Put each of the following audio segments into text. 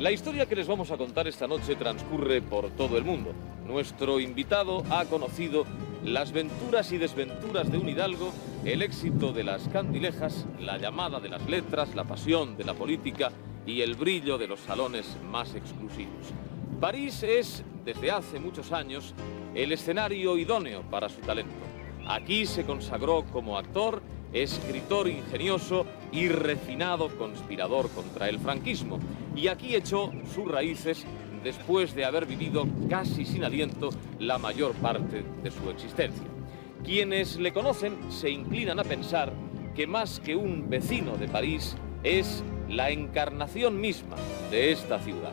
La historia que les vamos a contar esta noche transcurre por todo el mundo. Nuestro invitado ha conocido las venturas y desventuras de un hidalgo, el éxito de las candilejas, la llamada de las letras, la pasión de la política y el brillo de los salones más exclusivos. París es, desde hace muchos años, el escenario idóneo para su talento. Aquí se consagró como actor, escritor ingenioso y refinado conspirador contra el franquismo. Y aquí echó sus raíces después de haber vivido casi sin aliento la mayor parte de su existencia. Quienes le conocen se inclinan a pensar que más que un vecino de París, es la encarnación misma de esta ciudad.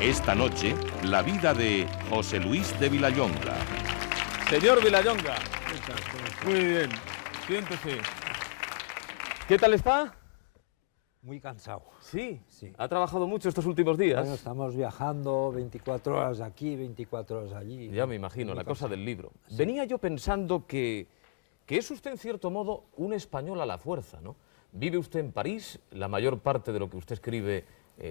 Esta noche, la vida de José Luis de Vilallonga. Señor Vilallonga. Muy bien. Siéntese. ¿Qué tal está? Muy cansado. Sí. Sí. ¿Ha trabajado mucho estos últimos días? Bueno, estamos viajando 24 horas aquí, 24 horas allí. Ya me imagino, la cosa del libro. Sí. Venía yo pensando que es usted, en cierto modo, un español a la fuerza, ¿no? Vive usted en París, la mayor parte de lo que usted escribe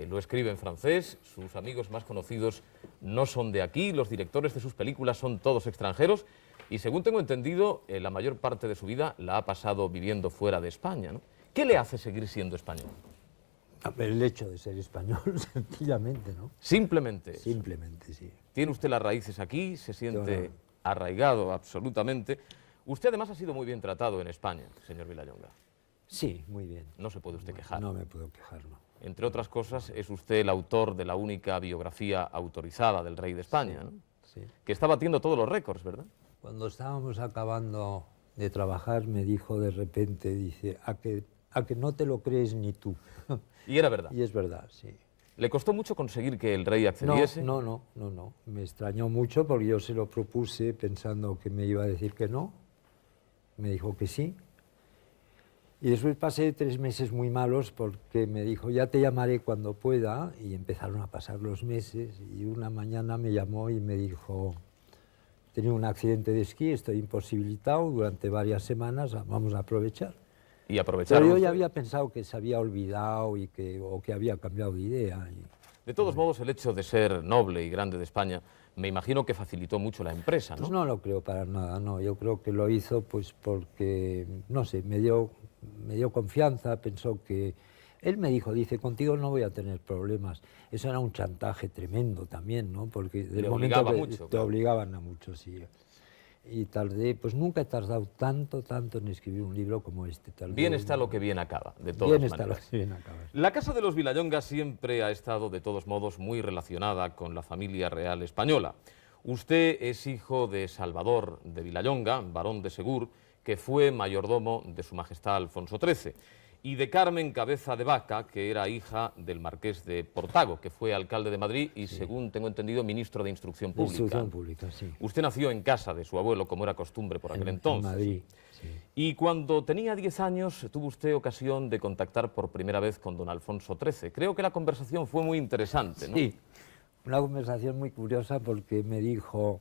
lo escribe en francés, sus amigos más conocidos no son de aquí, los directores de sus películas son todos extranjeros y, según tengo entendido, la mayor parte de su vida la ha pasado viviendo fuera de España, ¿no? ¿Qué le hace seguir siendo español? El hecho de ser español, sencillamente, ¿no? Simplemente eso. Simplemente, sí. Tiene usted las raíces aquí, se siente Yo no. arraigado absolutamente. Usted además ha sido muy bien tratado en España, señor Vilallonga. Sí, muy bien. No se puede usted quejar. No me puedo quejar, no. Entre otras cosas, es usted el autor de la única biografía autorizada del rey de España, ¿no? Sí. Que está batiendo todos los récords, ¿verdad? Cuando estábamos acabando de trabajar, me dijo de repente, dice, a que no te lo crees ni tú. Y era verdad. Y es verdad, sí. ¿Le costó mucho conseguir que el rey No, accediese? no. Me extrañó mucho porque yo se lo propuse pensando que me iba a decir que no. Me dijo que sí. Y después pasé 3 meses muy malos porque me dijo, ya te llamaré cuando pueda, y empezaron a pasar los meses, y una mañana me llamó y me dijo, he tenido un accidente de esquí, estoy imposibilitado durante varias semanas, vamos a aprovechar. Y aprovecharon. Pero yo ya usted. había pensado que se había olvidado o que había cambiado de idea. De todos modos, el hecho de ser noble y grande de España, me imagino que facilitó mucho la empresa, ¿no? Pues no lo creo para nada, no. Yo creo que lo hizo pues porque, no sé, me dio confianza, pensó que... Él me dijo, dice, contigo no voy a tener problemas. Eso era un chantaje tremendo también, ¿no? Porque del Le momento obligaba que mucho, te claro. obligaban a mucho, sí. Y tardé, pues nunca he tardado tanto en escribir un libro como este. Bien está lo que bien acaba, de todas Bien está lo maneras. que bien acaba. La casa de los Vilallonga siempre ha estado, de todos modos, muy relacionada con la familia real española. Usted es hijo de Salvador de Vilallonga, barón de Segur, que fue mayordomo de su majestad Alfonso XIII, y de Carmen Cabeza de Vaca, que era hija del marqués de Portago, que fue alcalde de Madrid y, según tengo entendido, ministro de Instrucción Pública. Instrucción pública, sí. Usted nació en casa de su abuelo, como era costumbre por aquel entonces. En Madrid, sí. Y cuando tenía 10 años tuvo usted ocasión de contactar por primera vez con don Alfonso XIII. Creo que la conversación fue muy interesante, ¿no? Sí, una conversación muy curiosa porque me dijo,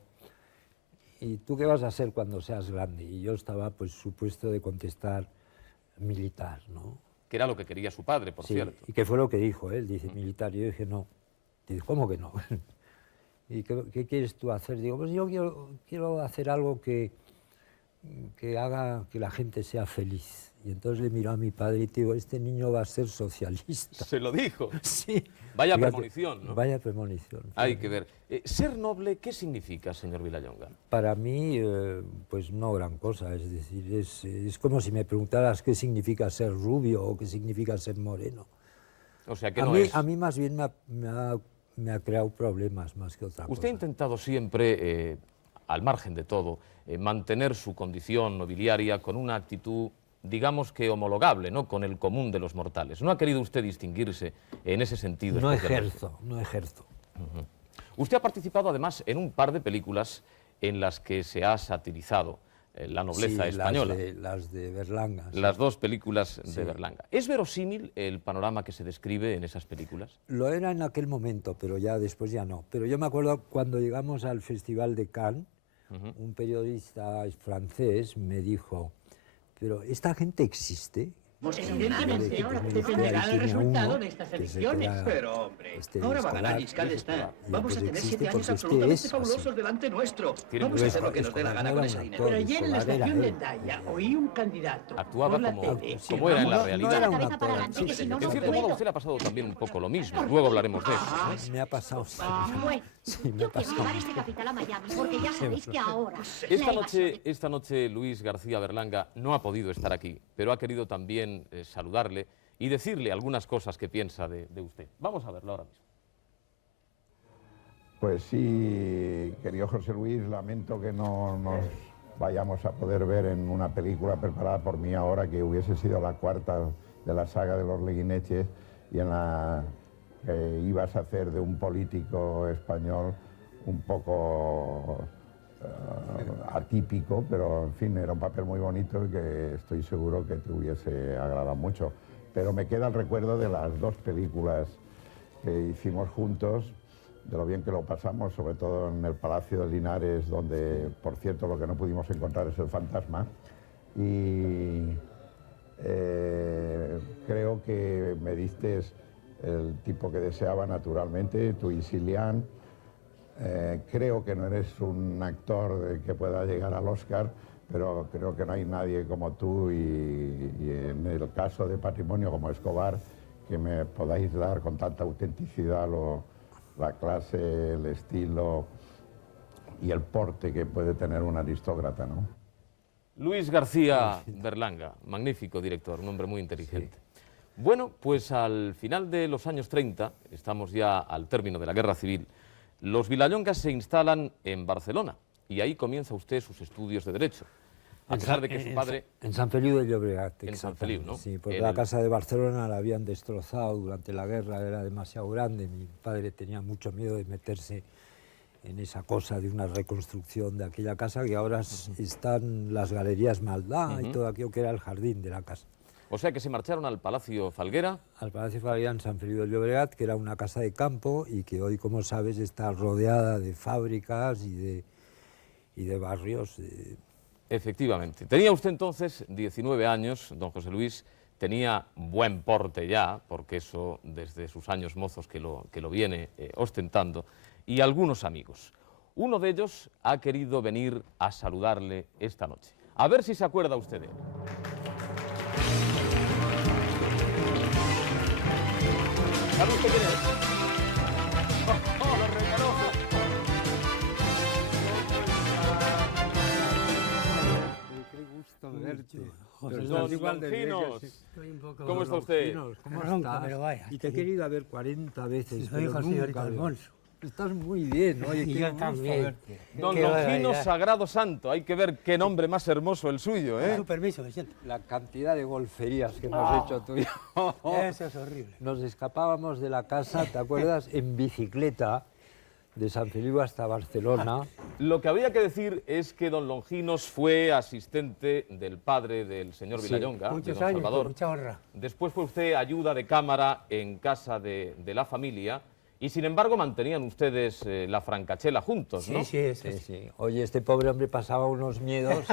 ¿y tú qué vas a hacer cuando seas grande? Y yo estaba pues supuesto de contestar militar, ¿no? Que era lo que quería su padre, por Sí, cierto. y que fue lo que dijo él, dice militar. Y yo dije, no. Dice, ¿cómo que no? ¿Y qué quieres tú hacer? Digo, pues yo quiero hacer algo que haga que la gente sea feliz. Y entonces le miró a mi padre y digo, este niño va a ser socialista. Se lo dijo. Sí. Vaya Fíjate, premonición, ¿no? Vaya premonición. Hay que ver. Ser noble, ¿qué significa, señor Vilallonga? Para mí, pues no gran cosa. Es decir, es como si me preguntaras qué significa ser rubio o qué significa ser moreno. O sea, que A no mí, es... a mí más bien me ha creado problemas más que otra Usted ha cosa. intentado siempre al margen de todo, mantener su condición nobiliaria con una actitud, digamos que homologable, ¿no?, con el común de los mortales. ¿No ha querido usted distinguirse en ese sentido? No ejerzo, no ejerzo. Usted ha participado además en un par de películas en las que se ha satirizado la nobleza española. Las de Berlanga. Sí. Las dos películas de Berlanga. ¿Es verosímil el panorama que se describe en esas películas? Lo era en aquel momento, pero ya después ya no. Pero yo me acuerdo cuando llegamos al Festival de Cannes, un periodista francés me dijo, pero ¿esta gente existe? Pues evidentemente ahora dependerá del resultado de estas elecciones. Pero, hombre, ahora va a ganar Giscard d'Estaing. Vamos a tener 7 años absolutamente fabulosos delante nuestro. Vamos a hacer lo que nos dé la gana con ese dinero. Pero ayer en la estación de Endaya oí un candidato. Actuaba como era en la realidad. era un actor. En cierto modo, a usted le ha pasado también un poco lo mismo. Luego hablaremos de eso. Me ha pasado. Sí, yo quiero llevar este capital a Miami, porque ya sabéis que ahora... Esta noche Luis García Berlanga no ha podido estar aquí, pero ha querido también saludarle y decirle algunas cosas que piensa de usted. Vamos a verlo ahora mismo. Pues sí, querido José Luis, lamento que no nos vayamos a poder ver en una película preparada por mí ahora, que hubiese sido la cuarta de la saga de los Leguineches, y en la que ibas a hacer de un político español un poco atípico, pero en fin, era un papel muy bonito y que estoy seguro que te hubiese agradado mucho. Pero me queda el recuerdo de las dos películas que hicimos juntos, de lo bien que lo pasamos, sobre todo en el Palacio de Linares, donde, por cierto, lo que no pudimos encontrar es el fantasma. Y creo que me diste el tipo que deseaba, naturalmente, tú y Cillian. Creo que no eres un actor que pueda llegar al Oscar, pero creo que no hay nadie como tú y en el caso de Patrimonio como Escobar, que me podáis dar con tanta autenticidad la clase, el estilo y el porte que puede tener un aristócrata, ¿no? Luis García Berlanga, magnífico director, un hombre muy inteligente. Sí. Bueno, pues al final de los años 30, estamos ya al término de la Guerra Civil, los Vilallongas se instalan en Barcelona y ahí comienza usted sus estudios de Derecho. A pesar de que su padre... En Sant Feliu de Llobregat. En Sant Feliu, ¿no? Sí, porque la casa de Barcelona la habían destrozado durante la guerra, era demasiado grande. Mi padre tenía mucho miedo de meterse en esa cosa de una reconstrucción de aquella casa, que ahora están las galerías Maldá y todo aquello que era el jardín de la casa. O sea que se marcharon al Palacio Falguera. Al Palacio Falguera en Sant Feliu de Llobregat, que era una casa de campo y que hoy, como sabes, está rodeada de fábricas y de barrios. Efectivamente. Tenía usted entonces 19 años, don José Luis, tenía buen porte ya, porque eso desde sus años mozos que lo viene ostentando, y algunos amigos. Uno de ellos ha querido venir a saludarle esta noche. A ver si se acuerda usted de él. ¿Sabe usted quién es? ¡Lo reconoce! Qué gusto verte. Don Longinos, ¿cómo está usted? ¿Cómo estás? Pero vaya, y te he querido ver 40 veces. Lo dijo el señorito nunca Alfonso. Estás muy bien, oye, Y qué yo gusto también. verte. Don Qué Longinos barbaridad. Sagrado Santo, hay que ver qué nombre más hermoso el suyo, ¿eh? Su permiso, me siento. La cantidad de golferías que hemos hecho tú y yo. Eso es horrible. Nos escapábamos de la casa, ¿te acuerdas? En bicicleta, de Sant Feliu hasta Barcelona. Lo que había que decir es que don Longinos fue asistente del padre del señor Sí, Vilallonga, de Muchos don años, con Salvador. mucha honra. Después fue usted ayuda de cámara en casa de la familia y sin embargo mantenían ustedes la francachela juntos, ¿no? Sí, sí, eso Sí, sí. sí. Oye, este pobre hombre pasaba unos miedos,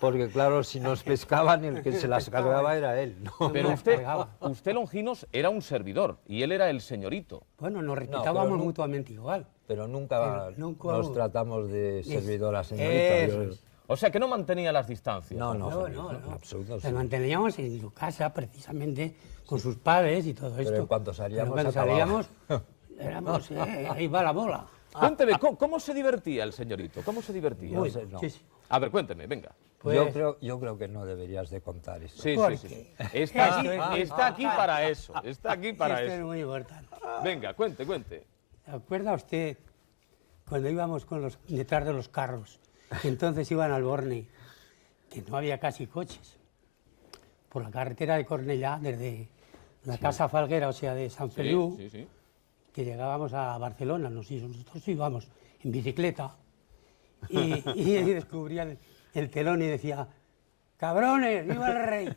porque claro, si nos pescaban, el que se las cargaba era él, ¿no? Pero No, usted, pegaba. usted, Longinos, era un servidor y él era el señorito. Bueno, nos pero respetábamos no- mutuamente igual. Pero nunca, Pero nunca- nos tratamos de servidor a Eso señorita. Yo- es. O sea que no mantenía las distancias. No, don no, José No, Luis. no, no. absoluto, Nos sí. manteníamos en su casa, precisamente, con sus padres y todo esto. en cuanto salíamos, Pero cuando acababa. salíamos, éramos, ahí va la bola. Cuénteme, ¿cómo se divertía el señorito? ¿Cómo se divertía? Muy, sé, no. sí, sí. A ver, cuénteme, venga. Pues, yo creo que no deberías de contar eso. Sí, ¿Por sí, sí. qué? Está aquí, Esto es está aquí para eso. Está aquí para esto es eso. muy importante. Venga, cuente. ¿Se acuerda usted cuando íbamos detrás de los carros Y entonces iban al Borne, que no había casi coches, por la carretera de Cornellá, desde la Casa Falguera, o sea, de San Feliu, que llegábamos a Barcelona. Nosotros íbamos en bicicleta y descubrían el telón y decía: ¡cabrones, viva el rey!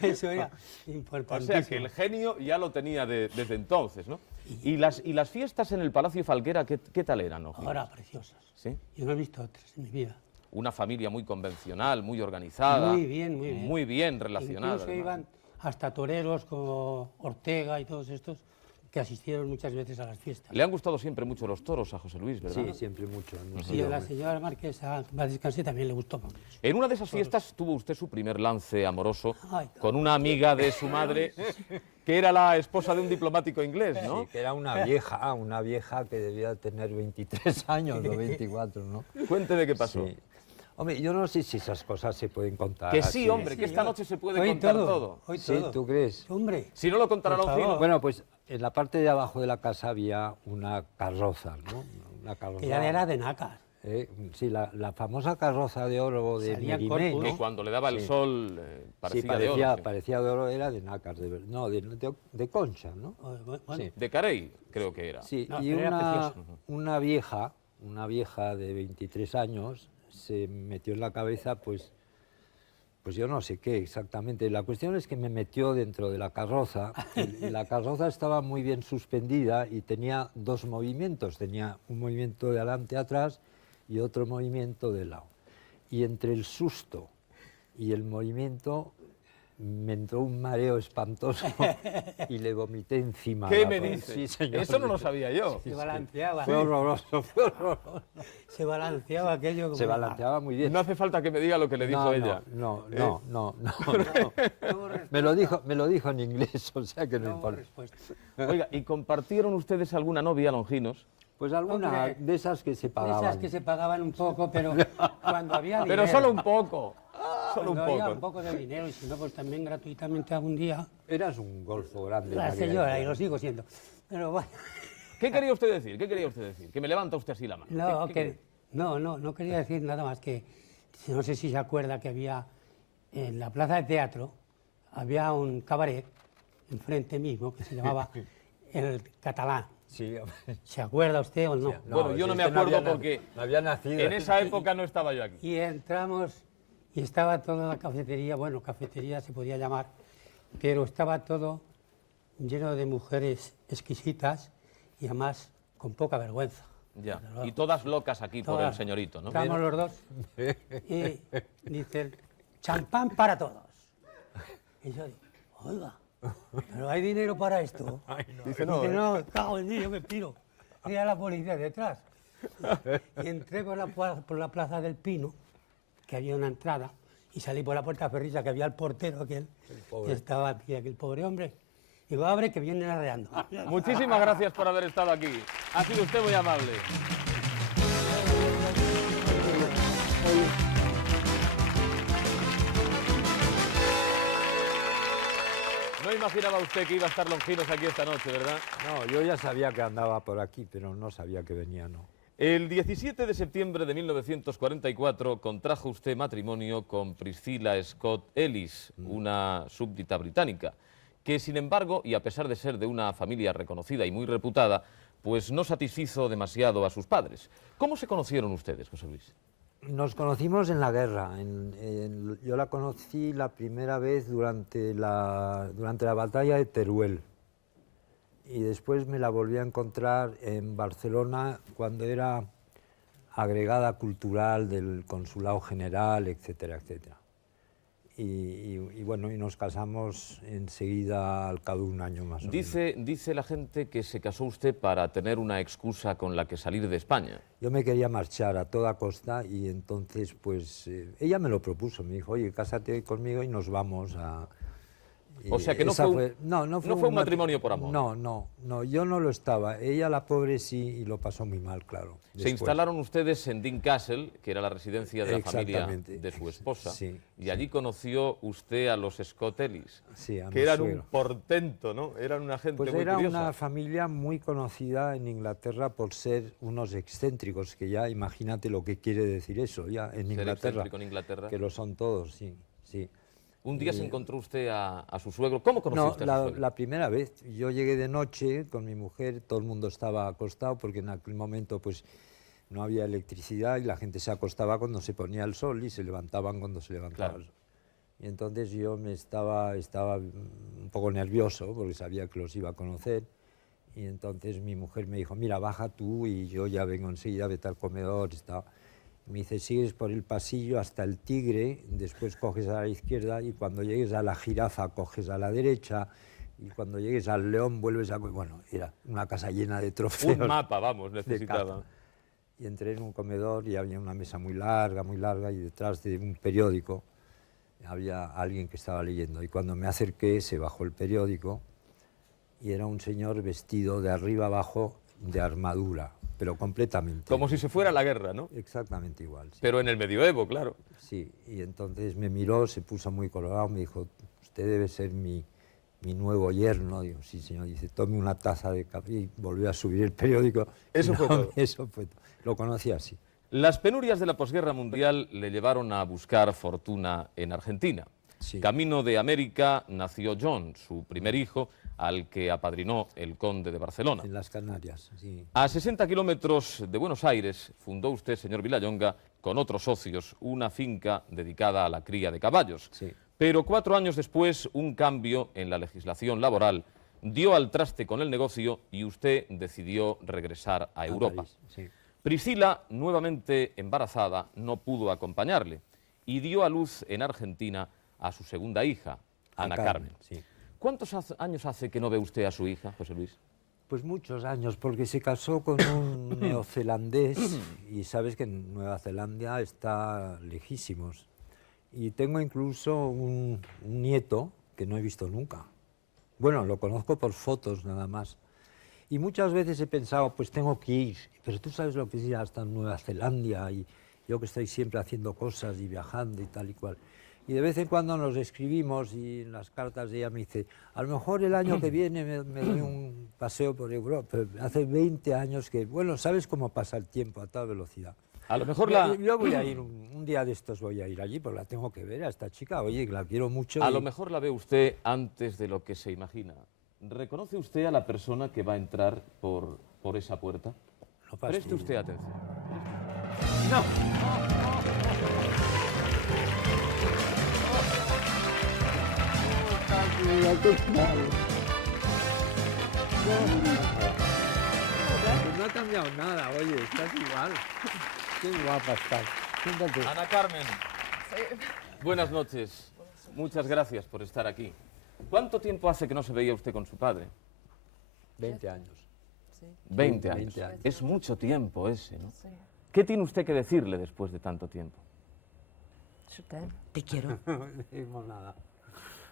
Eso era importantísimo. O sea que el genio ya lo tenía desde entonces, ¿no? ¿Y las fiestas en el Palacio Falguera qué tal eran, O'Higgins? Ahora preciosas. ¿Sí? Yo no he visto otras en mi vida. Una familia muy convencional, muy organizada. Muy bien, muy bien. Muy bien relacionada. Incluso iban hasta toreros como Ortega y todos estos que asistieron muchas veces a las fiestas. Le han gustado siempre mucho los toros a José Luis, ¿verdad? Sí, siempre mucho. Y a la señora Marquesa, que va a descansar, también le gustó mucho. En una de esas fiestas tuvo usted su primer lance amoroso con una amiga de su madre, que era la esposa de un diplomático inglés, ¿no? Sí, que era una vieja que debía tener 23 años o 24, ¿no? Cuénteme qué pasó. Sí. Hombre, yo no sé si esas cosas se pueden contar. Que así. sí, hombre, que esta noche se puede contar todo. Sí, ¿tú crees? Hombre. Si no lo contará Longino. Bueno, pues en la parte de abajo de la casa había una carroza, ¿no? Una carroza. Que ya era de nácar. Sí, la famosa carroza de oro de Mérimée, ¿no? Que cuando le daba el sol parecía de oro. Sí, parecía de oro, era de nácar, de concha, ¿no? Bueno. Sí. De carey, creo que era. Sí, No, y era una vieja de 23 años se metió en la cabeza, pues yo no sé qué exactamente. La cuestión es que me metió dentro de la carroza y la carroza estaba muy bien suspendida y tenía dos movimientos. Tenía un movimiento de adelante a atrás y otro movimiento de lado. Y entre el susto y el movimiento me entró un mareo espantoso y le vomité encima. ¿Qué me dice? Sí, señor. Eso no lo sabía yo. Se balanceaba. Fue horroroso, fue horroroso. Se balanceaba aquello como... Se balanceaba muy bien. No hace falta que me diga lo que le dijo ella. No. Me lo dijo en inglés, o sea que no importa. Oiga, ¿y compartieron ustedes alguna novia, Longinos? Pues alguna de esas que se pagaban. De esas que se pagaban un poco, pero cuando había dinero. Pero solo un poco. Solo Cuando un poco. había un poco de dinero, y si no, pues también gratuitamente algún día. Eras un golfo grande. La señora, y lo sigo siendo. Pero bueno. ¿Qué quería usted decir? ¿Qué quería usted decir? Que me levanta usted así la mano. No quería decir nada más que, no sé si se acuerda que había, en la plaza de teatro, había un cabaret, enfrente mismo, que se llamaba El Catalán. Sí. ¿Se acuerda usted o no? Bueno, yo no me acuerdo porque no había nacido. En esa época no estaba yo aquí. Y entramos y estaba toda la cafetería, bueno, cafetería se podía llamar, pero estaba todo lleno de mujeres exquisitas y además con poca vergüenza. Ya, y todas locas aquí por el señorito, ¿no? Estamos los dos y dicen, champán para todos. Y yo digo, oiga, ¿pero hay dinero para esto? Dice, no, cago en Dios, yo me piro. Y a la policía detrás. Y entré por la Plaza del Pino, que había una entrada, y salí por la puerta ferriza, que había el portero aquel, que estaba aquí, aquel pobre hombre. Digo, abre, que vienen arreando. Muchísimas gracias por haber estado aquí. Ha sido usted muy amable. No imaginaba usted que iba a estar Longinos aquí esta noche, ¿verdad? No, yo ya sabía que andaba por aquí, pero no sabía que venía, no. El 17 de septiembre de 1944 contrajo usted matrimonio con Priscilla Scott Ellis, una súbdita británica, que sin embargo, y a pesar de ser de una familia reconocida y muy reputada, pues no satisfizo demasiado a sus padres. ¿Cómo se conocieron ustedes, José Luis? Nos conocimos en la guerra. Yo la conocí la primera vez durante la batalla de Teruel. Y después me la volví a encontrar en Barcelona cuando era agregada cultural del Consulado General, etcétera, etcétera. Y bueno, y nos casamos enseguida al cabo de un año más o menos. Dice la gente que se casó usted para tener una excusa con la que salir de España. Yo me quería marchar a toda costa y entonces pues ella me lo propuso, me dijo, oye, cásate conmigo y nos vamos a... O sea que no fue un matrimonio por amor. No, yo no lo estaba. Ella, la pobre, sí, y lo pasó muy mal, claro. Se instalaron ustedes en Dean Castle, que era la residencia de la familia de su esposa, sí, y allí conoció usted a los Scott Ellis, sí, que eran un portento, ¿no? Eran una gente pues muy era curiosa. una familia muy conocida en Inglaterra por ser unos excéntricos, que ya imagínate lo que quiere decir eso, ya en Inglaterra, que lo son todos, sí, sí. Un día se encontró usted a su suegro. ¿Cómo conoció usted a su suegro? La primera vez. Yo llegué de noche con mi mujer, todo el mundo estaba acostado porque en aquel momento pues no había electricidad y la gente se acostaba cuando se ponía el sol y se levantaban cuando se levantaba el sol. Y entonces yo estaba un poco nervioso porque sabía que los iba a conocer. Y entonces mi mujer me dijo, mira, baja tú y yo ya vengo enseguida, vete al comedor. Me dice, sigues por el pasillo hasta el Tigre, después coges a la izquierda y cuando llegues a la Jirafa coges a la derecha y cuando llegues al León vuelves a... Bueno, era una casa llena de trofeos. Un mapa, vamos, necesitaba. Y entré en un comedor y había una mesa muy larga y detrás de un periódico había alguien que estaba leyendo. Y cuando me acerqué se bajó el periódico y era un señor vestido de arriba abajo de armadura. Pero completamente. Como si se fuera a la guerra, ¿no? Exactamente igual. Sí. Pero en el medioevo, claro. Sí, y entonces me miró, se puso muy colorado, me dijo, usted debe ser mi nuevo yerno. Digo, sí, señor. Dice, tome una taza de café y volvió a subir el periódico. Eso fue todo. Eso fue todo. Lo conocí así. Las penurias de la posguerra mundial le llevaron a buscar fortuna en Argentina. Sí. Camino de América nació John, su primer hijo, al que apadrinó el conde de Barcelona. En las Canarias, sí. A 60 kilómetros de Buenos Aires fundó usted, señor Vilallonga, con otros socios, una finca dedicada a la cría de caballos. Sí. Pero 4 años después, un cambio en la legislación laboral dio al traste con el negocio y usted decidió regresar a Europa. París, sí. Priscila, nuevamente embarazada, no pudo acompañarle y dio a luz en Argentina a su segunda hija, Ana Carmen. Sí. ¿Cuántos años hace que no ve usted a su hija, José Luis? Pues muchos años, porque se casó con un neozelandés y sabes que en Nueva Zelanda está lejísimos. Y tengo incluso un nieto que no he visto nunca. Bueno, lo conozco por fotos nada más. Y muchas veces he pensado, pues tengo que ir, pero tú sabes lo que es ir hasta Nueva Zelanda y yo que estoy siempre haciendo cosas y viajando y tal y cual. Y de vez en cuando nos escribimos y en las cartas ella me dice, a lo mejor el año que viene me doy un paseo por Europa. Pero hace 20 años que, bueno, ¿sabes cómo pasa el tiempo a toda velocidad? A lo mejor yo voy a ir, un día de estos voy a ir allí, porque la tengo que ver a esta chica, oye, que la quiero mucho. A lo mejor la ve usted antes de lo que se imagina. ¿Reconoce usted a la persona que va a entrar por esa puerta? No preste usted atención. No. No ha cambiado nada, oye, estás igual. Qué guapa estás. Siéntate. Ana Carmen, buenas noches. Muchas gracias por estar aquí. ¿Cuánto tiempo hace que no se veía usted con su padre? 20 años. Sí. 20 años. 20 años. Es mucho tiempo ese, ¿no? Sí. ¿Qué tiene usted que decirle después de tanto tiempo? Te quiero. No decimos nada.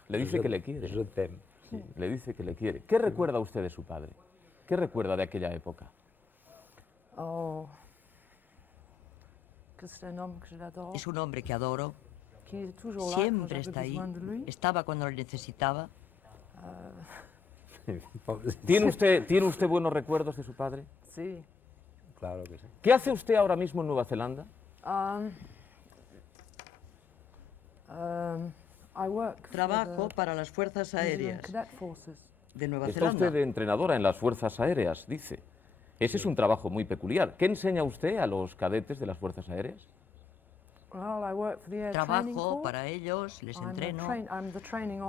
Le dice que le quiere. Sí. Le dice que le quiere. ¿Qué recuerda usted de su padre? ¿Qué recuerda de aquella época? Oh, es un hombre que adoro. Siempre está ahí. Estaba cuando lo necesitaba. ¿Tiene usted buenos recuerdos de su padre? Sí. Claro que sí. ¿Qué hace usted ahora mismo en Nueva Zelanda? Trabajo para las Fuerzas Aéreas de Nueva Está Zelanda. usted de entrenadora en las Fuerzas Aéreas, dice. Ese es un trabajo muy peculiar. ¿Qué enseña usted a los cadetes de las Fuerzas Aéreas? Trabajo para ellos, les entreno.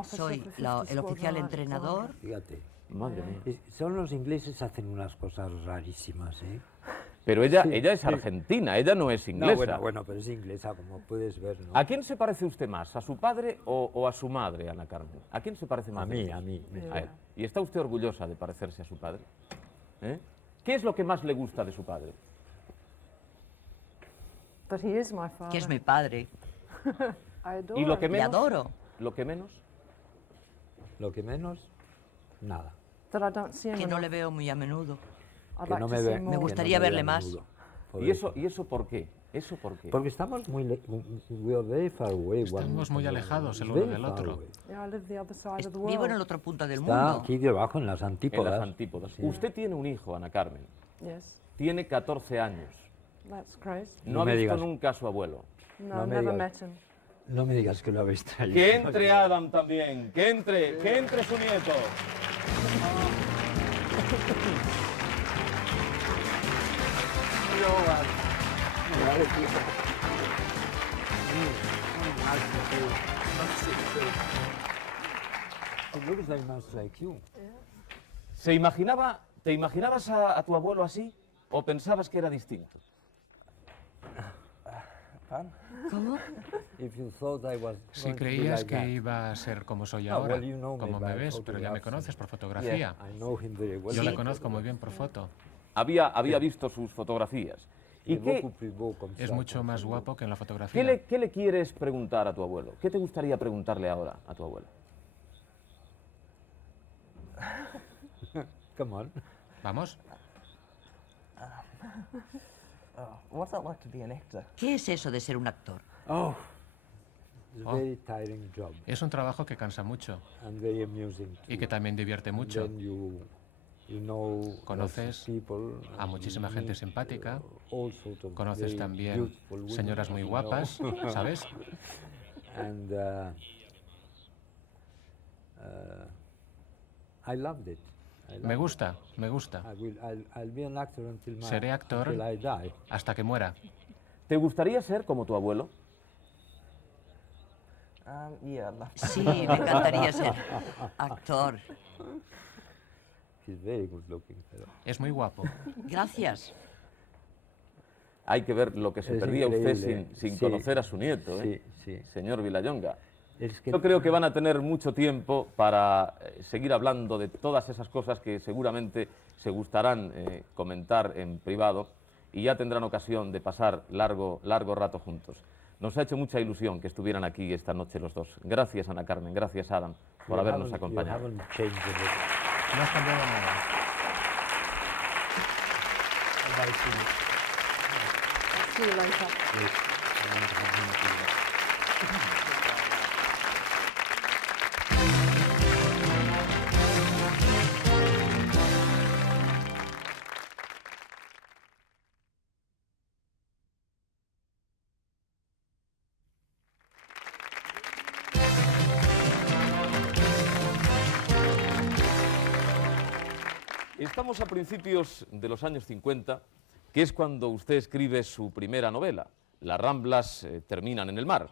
Soy el oficial entrenador. Fíjate. Madre mía. Son los ingleses, hacen unas cosas rarísimas, ¿eh? Pero ella es argentina, ella no es inglesa. No, bueno, pero es inglesa, como puedes ver, ¿no? ¿A quién se parece usted más? ¿A su padre o a su madre, Ana Carmen? ¿A quién se parece más? A mí. A él. ¿Y está usted orgullosa de parecerse a su padre? ¿Eh? ¿Qué es lo que más le gusta de su padre? Que es mi padre. ¿Y lo que menos? Le adoro. ¿Lo que menos? Lo que menos, nada. Que no le veo muy a menudo. Que no me Me gustaría verle más. ¿Y eso por qué? ¿Eso por qué? Porque estamos muy Estamos muy alejados el uno del otro. Vivo en el otro punto del Está mundo. aquí debajo, en las antípodas. En las antípodas. Sí. Usted tiene un hijo, Ana Carmen. Yes. Tiene 14 años. That's crazy. No ha visto nunca a su abuelo. No, never met him. No me digas que lo habéis traído. Que entre Adam también, que entre su nieto. ¿Te imaginabas a tu abuelo así o pensabas que era distinto? ¿Cómo? Si creías que iba a ser como soy ahora, como me ves, pero ya me conoces por fotografía. Yo la conozco muy bien por foto. Había visto sus fotografías. ¿Y qué, Es mucho más guapo que en la fotografía. qué le quieres preguntar a tu abuelo? ¿Qué te gustaría preguntarle ahora a tu abuelo? Come on. ¿Vamos? What's it like to be an actor? ¿Qué es eso de ser un actor? Oh, it's a very tiring job Es un trabajo que cansa mucho and very amusing y que too. también divierte mucho. Then you know Conoces people, a muchísima gente simpática, all sorts of conoces very también beautiful women, señoras muy you guapas, know. ¿sabes? And I loved it. Me gusta, me gusta. I'll be an actor until Seré actor I die. hasta que muera. ¿Te gustaría ser como tu abuelo? Yeah, I'd love to. Sí, me encantaría ser actor. He's very good looking, pero... Es muy guapo. Gracias. Hay que ver lo que se Es perdía usted increíble. sin Sí. conocer a su nieto, ¿eh? Sí, sí. Señor Vilallonga. Es que Yo creo que van a tener mucho tiempo para seguir hablando de todas esas cosas que seguramente se gustarán comentar en privado y ya tendrán ocasión de pasar largo rato juntos. Nos ha hecho mucha ilusión que estuvieran aquí esta noche los dos. Gracias, Ana Carmen, gracias, Adam, por habernos acompañado. No has cambiado nada. See you later. Estamos a principios de los años 50, que es cuando usted escribe su primera novela, Las Ramblas terminan en el mar,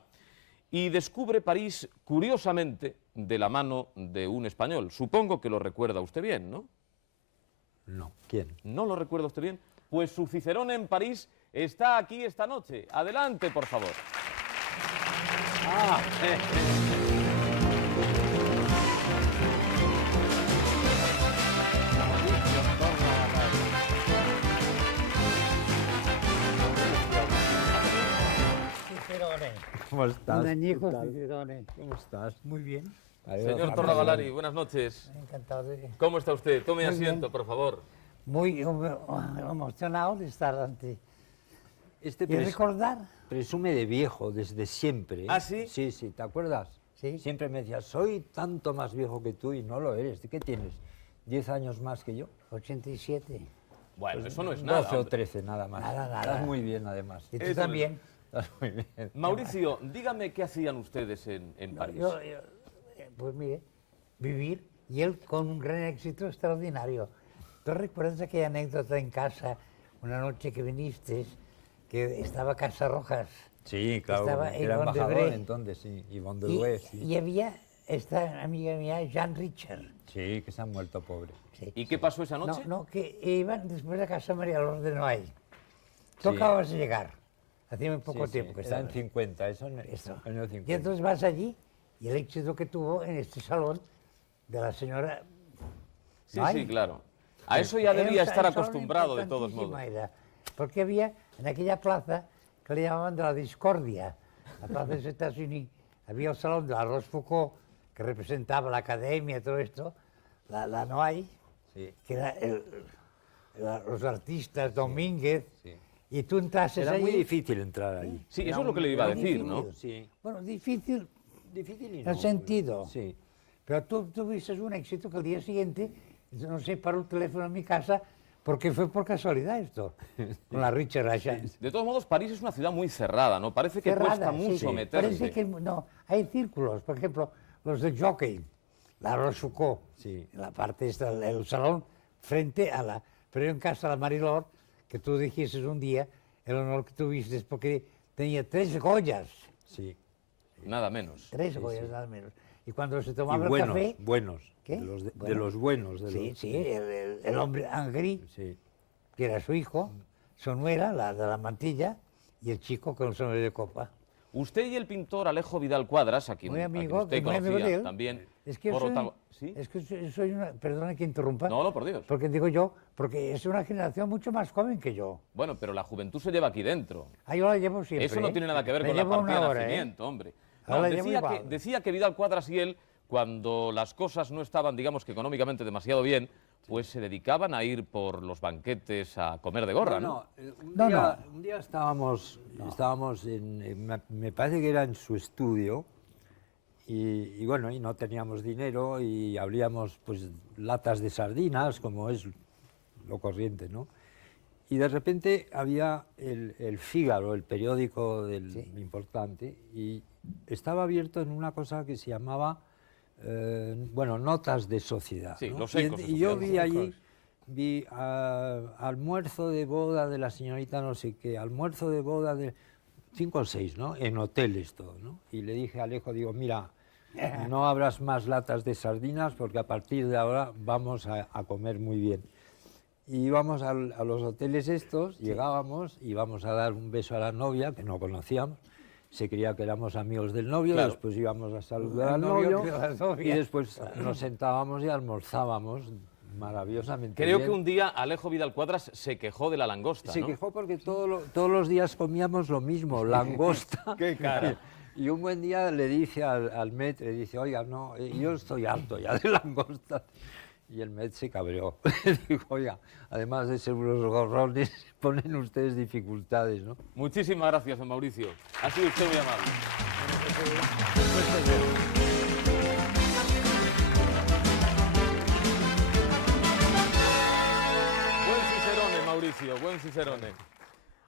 y descubre París, curiosamente, de la mano de un español. Supongo que lo recuerda usted bien, ¿no? No. ¿Quién? ¿No lo recuerda usted bien? Pues su Cicerón en París está aquí esta noche. Adelante, por favor. ¿Cómo estás? Un añejo, ¿Qué tal? Cicerone. ¿Cómo estás? Muy bien. Señor Torragalari, buenas noches. Encantado de... ¿Cómo está usted? Tome Muy asiento, bien. por favor. Muy emocionado de estar ante... Este Y recordar... presume de viejo desde siempre. ¿Ah, sí? Sí, sí, ¿te acuerdas? Sí. Siempre me decías, soy tanto más viejo que tú y no lo eres. ¿Qué tienes? ¿10 años más que yo? 87. Bueno, eso no es nada. 12 o hombre. 13, nada más. Nada. Estás muy bien, además. Y tú Eso también. Estás muy bien. Mauricio, dígame qué hacían ustedes en París. Pues mire, vivir y él con un gran éxito extraordinario. ¿Tú recuerdas aquella anécdota en casa, una noche que viniste, que estaba Casa Rojas? Sí, claro. Estaba Era Ivonne embajador Debré. entonces, sí. Ivonne Debré, sí. Y había esta amiga mía, Jean Richard. Sí, que se ha muerto pobre. Sí. ¿Y qué pasó esa noche? No, que iban después a casa María Lourdes de Noailles. Tú acabas de llegar. Hacía muy poco tiempo que Está en estabas. 50, eso en Esto. en el 50. Y entonces vas allí y el éxito que tuvo en este salón de la señora... Sí, Noailles. sí, claro. A eso ya Era debía un estar salón acostumbrado de todos modos. importantísimo era, porque había en aquella plaza que le llamaban de la discordia, la plaza de États-Unis, había el salón de la Rochefoucauld, que representaba la academia y todo esto, la Noailles, que era los artistas Domínguez, y tú entraste Era allí. muy difícil entrar ahí. Sí, eso es lo que le iba a decir, ¿no? Sí. Bueno, difícil y en no, el sentido. Sí. Pero tú tuviste un éxito que al día siguiente, no sé, paró el teléfono en mi casa, porque fue por casualidad esto, con la Richard Rachan. De todos modos, París es una ciudad muy cerrada, ¿no? Parece que cuesta mucho meterse. Parece que no, hay círculos, por ejemplo, los de jockey, la Rochefoucauld, la parte esta, el salón, frente a la... Pero en casa de la Marilor, que tú dijiste un día, el honor que tuviste es porque tenía 3 Goyas. Sí. Nada menos. 3 Goyas, nada menos. Y cuando se tomaba buenos, el café... buenos. ¿Qué? De los buenos. El hombre Angry, que era su hijo, su nuera, la de la mantilla, y el chico con el sombrero de copa. Usted y el pintor Alejo Vidal Cuadras, a quien, Muy amigo, usted muy amigo conocía de él. también. Es que soy una... Perdona que interrumpa. No, por Dios. Porque digo yo, porque es una generación mucho más joven que yo. Bueno, pero la juventud se lleva aquí dentro. Yo la llevo siempre. Eso no tiene nada que ver Me con la llevo partida una de hora, nacimiento, hombre. Ahora No, llevo igual. decía que Vidal Cuadras y él, cuando las cosas no estaban, digamos que económicamente demasiado bien, pues se dedicaban a ir por los banquetes a comer de gorra, ¿no? Un día estábamos me parece que era en su estudio, y bueno, y no teníamos dinero y abríamos pues latas de sardinas, como es lo corriente, ¿no? Y de repente había el Fígaro, el periódico importante, y estaba abierto en una cosa que se llamaba, notas de sociedad. Sí, ¿no? los ecos de y yo sociedad. vi almuerzo de boda de la señorita no sé qué, almuerzo de boda de 5 o 6, ¿no? En hoteles todo, ¿no? Y le dije a Alejo, digo, mira, no abras más latas de sardinas porque a partir de ahora vamos a comer muy bien. Y íbamos a los hoteles estos, llegábamos, íbamos a dar un beso a la novia, que no conocíamos, se creía que éramos amigos del novio, después íbamos a saludar al novio, y después nos sentábamos y almorzábamos maravillosamente Creo bien. que un día Alejo Vidal Cuadras se quejó de la langosta, Se ¿no? quejó porque todos los días comíamos lo mismo, langosta. ¡Qué cara! Y un buen día le dice al maître, dice, oiga, no, yo estoy harto ya de langosta. Y el maître se cabreó. Dijo, oiga, además de ser unos gorrones, ponen ustedes dificultades, ¿no? Muchísimas gracias, don Mauricio. Ha sido usted muy amable. Buen Cicerone, Mauricio, buen Cicerone.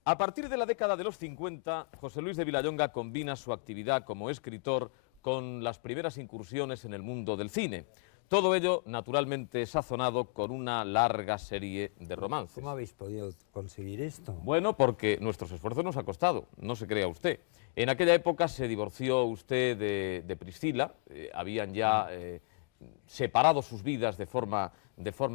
A partir de la década de los 50, José Luis de Vilallonga combina su actividad como escritor con las primeras incursiones en el mundo del cine. Todo ello, naturalmente, sazonado con una larga serie de romances. ¿Cómo habéis podido conseguir esto? Bueno, porque nuestros esfuerzos nos ha costado, no se crea usted. En aquella época se divorció usted de Priscila, habían ya separado sus vidas de forma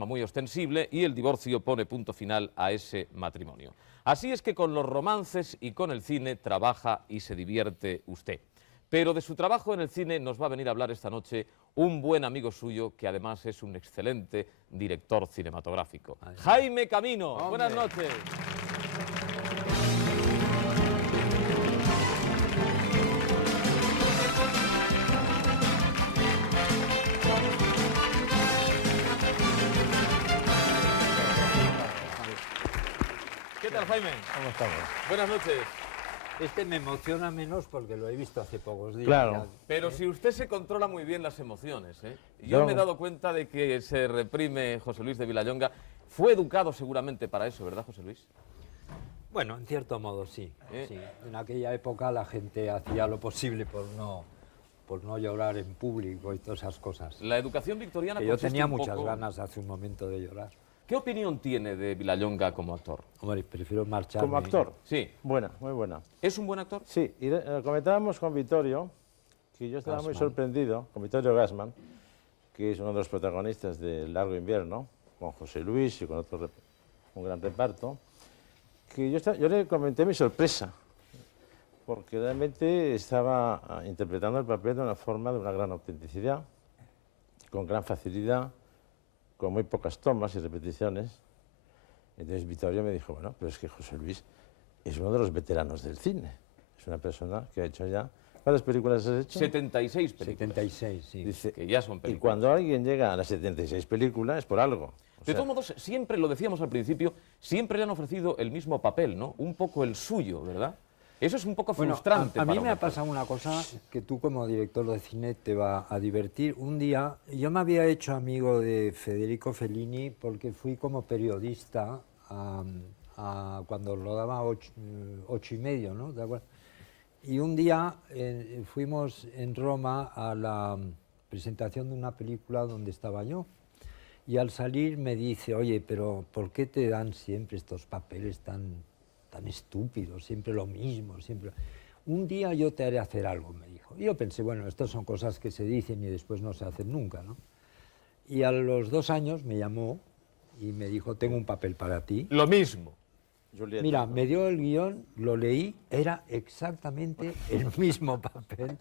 muy ostensible y el divorcio pone punto final a ese matrimonio. Así es que con los romances y con el cine trabaja y se divierte usted. Pero de su trabajo en el cine nos va a venir a hablar esta noche un buen amigo suyo que además es un excelente director cinematográfico. Jaime Camino, ¡hombre! Buenas noches. ¿Qué tal, Jaime? ¿Cómo estamos? Buenas noches. Este me emociona menos porque lo he visto hace pocos días. Claro. Pero si usted se controla muy bien las emociones, ¿eh? Yo me he dado cuenta de que se reprime José Luis de Vilallonga. Fue educado seguramente para eso, ¿verdad, José Luis? Bueno, en cierto modo sí. Sí. En aquella época la gente hacía lo posible por no llorar en público y todas esas cosas. La educación victoriana... Que yo tenía muchas ganas hace un momento de llorar. ¿Qué opinión tiene de Vilallonga como actor? Hombre, prefiero marcharme. ¿Como actor? Sí. Buena, muy buena. ¿Es un buen actor? Sí, y comentábamos con Vittorio, que yo estaba muy sorprendido, con Vittorio Gassman, que es uno de los protagonistas de Largo Invierno, con José Luis y con un gran reparto, que yo le comenté mi sorpresa, porque realmente estaba interpretando el papel de una forma de una gran autenticidad, con gran facilidad, con muy pocas tomas y repeticiones. Entonces Vittorio me dijo, bueno, pero es que José Luis es uno de los veteranos del cine. Es una persona que ha hecho ya ¿Cuántas películas has hecho? 76 películas. 76, sí. Dice, que ya son películas. Y cuando alguien llega a las 76 películas es por algo. De todos modos, siempre, lo decíamos al principio, siempre le han ofrecido el mismo papel, ¿no? Un poco el suyo, ¿verdad? Eso es un poco frustrante. A mí me ha pasado una cosa que tú como director de cine te va a divertir. Un día, yo me había hecho amigo de Federico Fellini porque fui como periodista cuando rodaba 8:30, ¿no? ¿De acuerdo? Y un día fuimos en Roma a la presentación de una película donde estaba yo. Y al salir me dice, oye, pero ¿por qué te dan siempre estos papeles tan estúpidos, siempre lo mismo, siempre? Un día yo te haré hacer algo, me dijo. Y yo pensé, bueno, estas son cosas que se dicen y después no se hacen nunca, ¿no? Y a los 2 años me llamó y me dijo, tengo un papel para ti. Lo mismo. Julieta. Mira, me dio el guión, lo leí, era exactamente el mismo papel.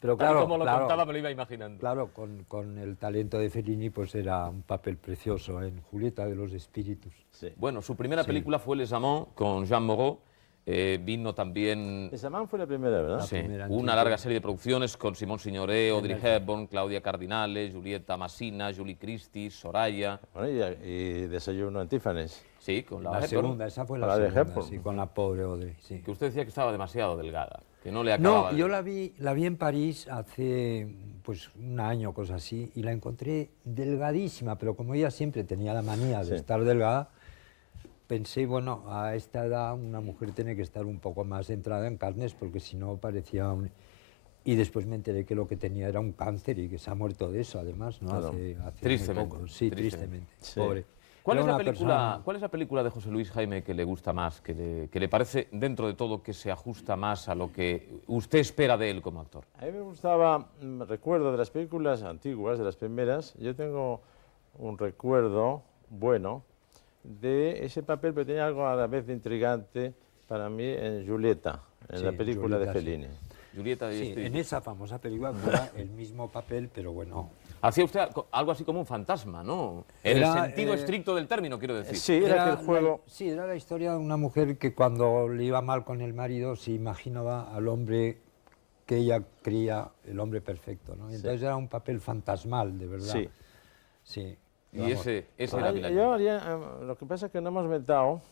Pero claro, como lo contaba me lo iba imaginando. Claro, con el talento de Fellini pues era un papel precioso en Julieta de los Espíritus. Sí. Bueno, su primera película fue Les Amants con Jean Moreau. Vino también... Les Amants fue la primera, ¿verdad? Sí, una larga serie de producciones con Simone Signoret, Audrey Hepburn, Claudia Cardinale, Julieta Massina, Julie Christie, Soraya... Bueno, y Desayuno en Tiffany's. Sí, con la segunda, esa fue la segunda, sí, con la pobre Audrey, sí. Que usted decía que estaba demasiado delgada, que no le acababa... No, yo la vi en París hace pues 1 año, cosa así, y la encontré delgadísima, pero como ella siempre tenía la manía de estar delgada, pensé, bueno, a esta edad una mujer tiene que estar un poco más centrada en carnes, porque si no parecía un... Y después me enteré que lo que tenía era un cáncer y que se ha muerto de eso, además, ¿no? Claro. Hace Tristemente. muy poco. Sí, tristemente. Sí. Pobre. ¿Cuál es la película de José Luis, Jaime, que le gusta más, que le parece, dentro de todo, que se ajusta más a lo que usted espera de él como actor? A mí me gustaba, recuerdo de las películas antiguas, de las primeras, yo tengo un recuerdo bueno de ese papel, pero tenía algo a la vez de intrigante para mí en Julieta, en la película Julieta, de Fellini. Julieta sí, en esa famosa película era el mismo papel, pero bueno... Hacía usted algo así como un fantasma, ¿no? En el sentido estricto del término, quiero decir. Sí, era que el juego... Sí, era la historia de una mujer que cuando le iba mal con el marido se imaginaba al hombre que ella creía el hombre perfecto, ¿no? Y entonces era un papel fantasmal, de verdad. Sí. Sí. Y ese era Vilayón. Lo que pasa es que no hemos metido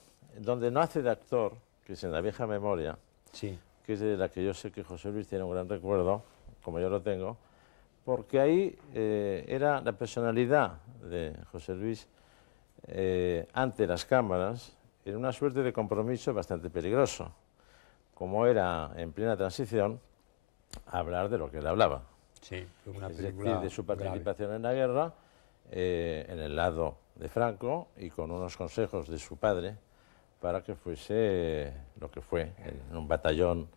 donde no hace de actor, que es en La vieja memoria, que es de la que yo sé que José Luis tiene un gran recuerdo, como yo lo tengo, porque ahí era la personalidad de José Luis ante las cámaras, era una suerte de compromiso bastante peligroso, como era en plena transición hablar de lo que él hablaba. Sí, una es decir, de su participación en la guerra, en el lado de Franco y con unos consejos de su padre para que fuese lo que fue, en un batallón,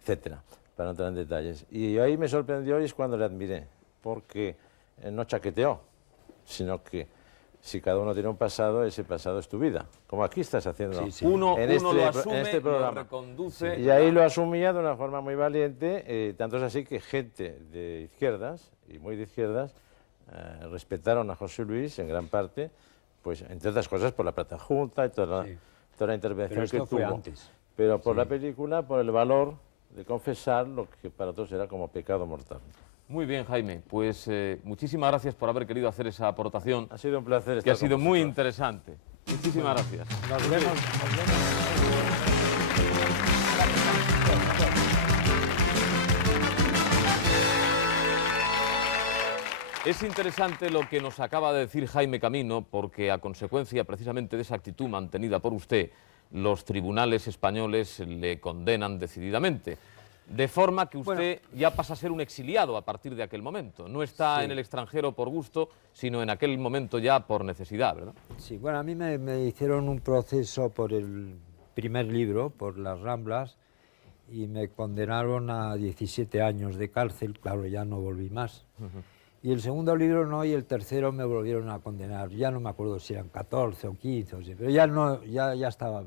etcétera, para no entrar en detalles. Y ahí me sorprendió y es cuando le admiré, porque no chaqueteó, sino que si cada uno tiene un pasado, ese pasado es tu vida, como aquí estás haciendo uno lo asume, en este programa. lo reconduce. Y ahí lo asumía de una forma muy valiente, tanto es así que gente de izquierdas, y muy de izquierdas, respetaron a José Luis en gran parte, pues entre otras cosas por la Plata Junta y toda la intervención que tuvo. Pero por la película, por el valor de confesar lo que para todos era como pecado mortal. Muy bien, Jaime, pues muchísimas gracias por haber querido hacer esa aportación. Ha sido un placer estar que ha sido muy interesante. Muchísimas gracias. Nos vemos. Es interesante lo que nos acaba de decir Jaime Camino, porque a consecuencia precisamente de esa actitud mantenida por usted, los tribunales españoles le condenan decididamente. De forma que usted ya pasa a ser un exiliado a partir de aquel momento. No está en el extranjero por gusto, sino en aquel momento ya por necesidad, ¿verdad? Sí, bueno, a mí me hicieron un proceso por el primer libro, por Las Ramblas, y me condenaron a 17 años de cárcel. Claro, ya no volví más. Y el segundo libro no, y el tercero me volvieron a condenar. Ya no me acuerdo si eran 14 o 15, o sea, pero ya, no, ya estaba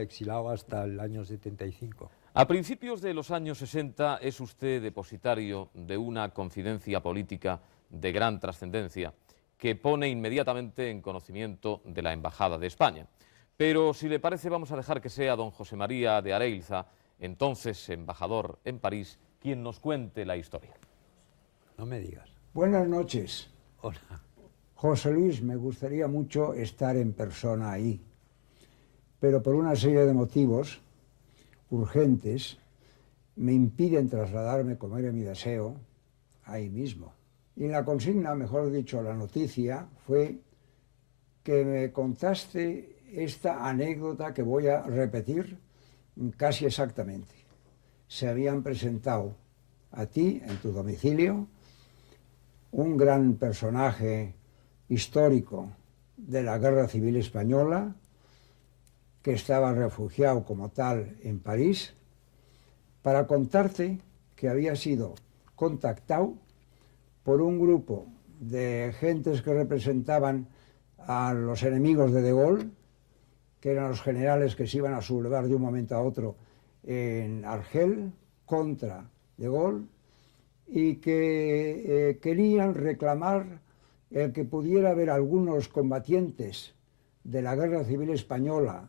exilado hasta el año 75. A principios de los años 60 es usted depositario de una confidencia política de gran trascendencia que pone inmediatamente en conocimiento de la Embajada de España. Pero si le parece vamos a dejar que sea don José María de Areilza entonces embajador en París, quien nos cuente la historia. No me digas. Buenas noches. Hola. José Luis, me gustaría mucho estar en persona ahí, pero por una serie de motivos urgentes me impiden trasladarme, como era mi deseo, ahí mismo. Y la consigna, mejor dicho, la noticia, fue que me contaste esta anécdota que voy a repetir casi exactamente. Se habían presentado a ti, en tu domicilio, un gran personaje histórico de la Guerra Civil Española, que estaba refugiado como tal en París, para contarte que había sido contactado por un grupo de gentes que representaban a los enemigos de Gaulle, que eran los generales que se iban a sublevar de un momento a otro en Argel contra de Gaulle, y que querían reclamar el que pudiera haber algunos combatientes de la Guerra Civil Española,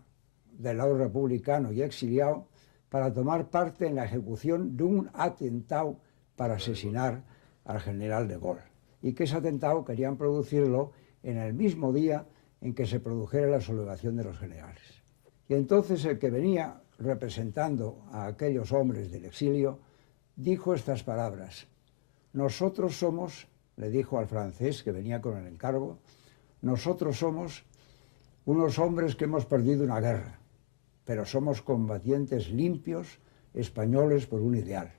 del lado republicano y exiliado, para tomar parte en la ejecución de un atentado para asesinar al general de Gaulle, y que ese atentado querían producirlo en el mismo día en que se produjera la sublevación de los generales. Y entonces el que venía representando a aquellos hombres del exilio dijo estas palabras: nosotros somos, le dijo al francés que venía con el encargo, nosotros somos unos hombres que hemos perdido una guerra, pero somos combatientes limpios, españoles por un ideal.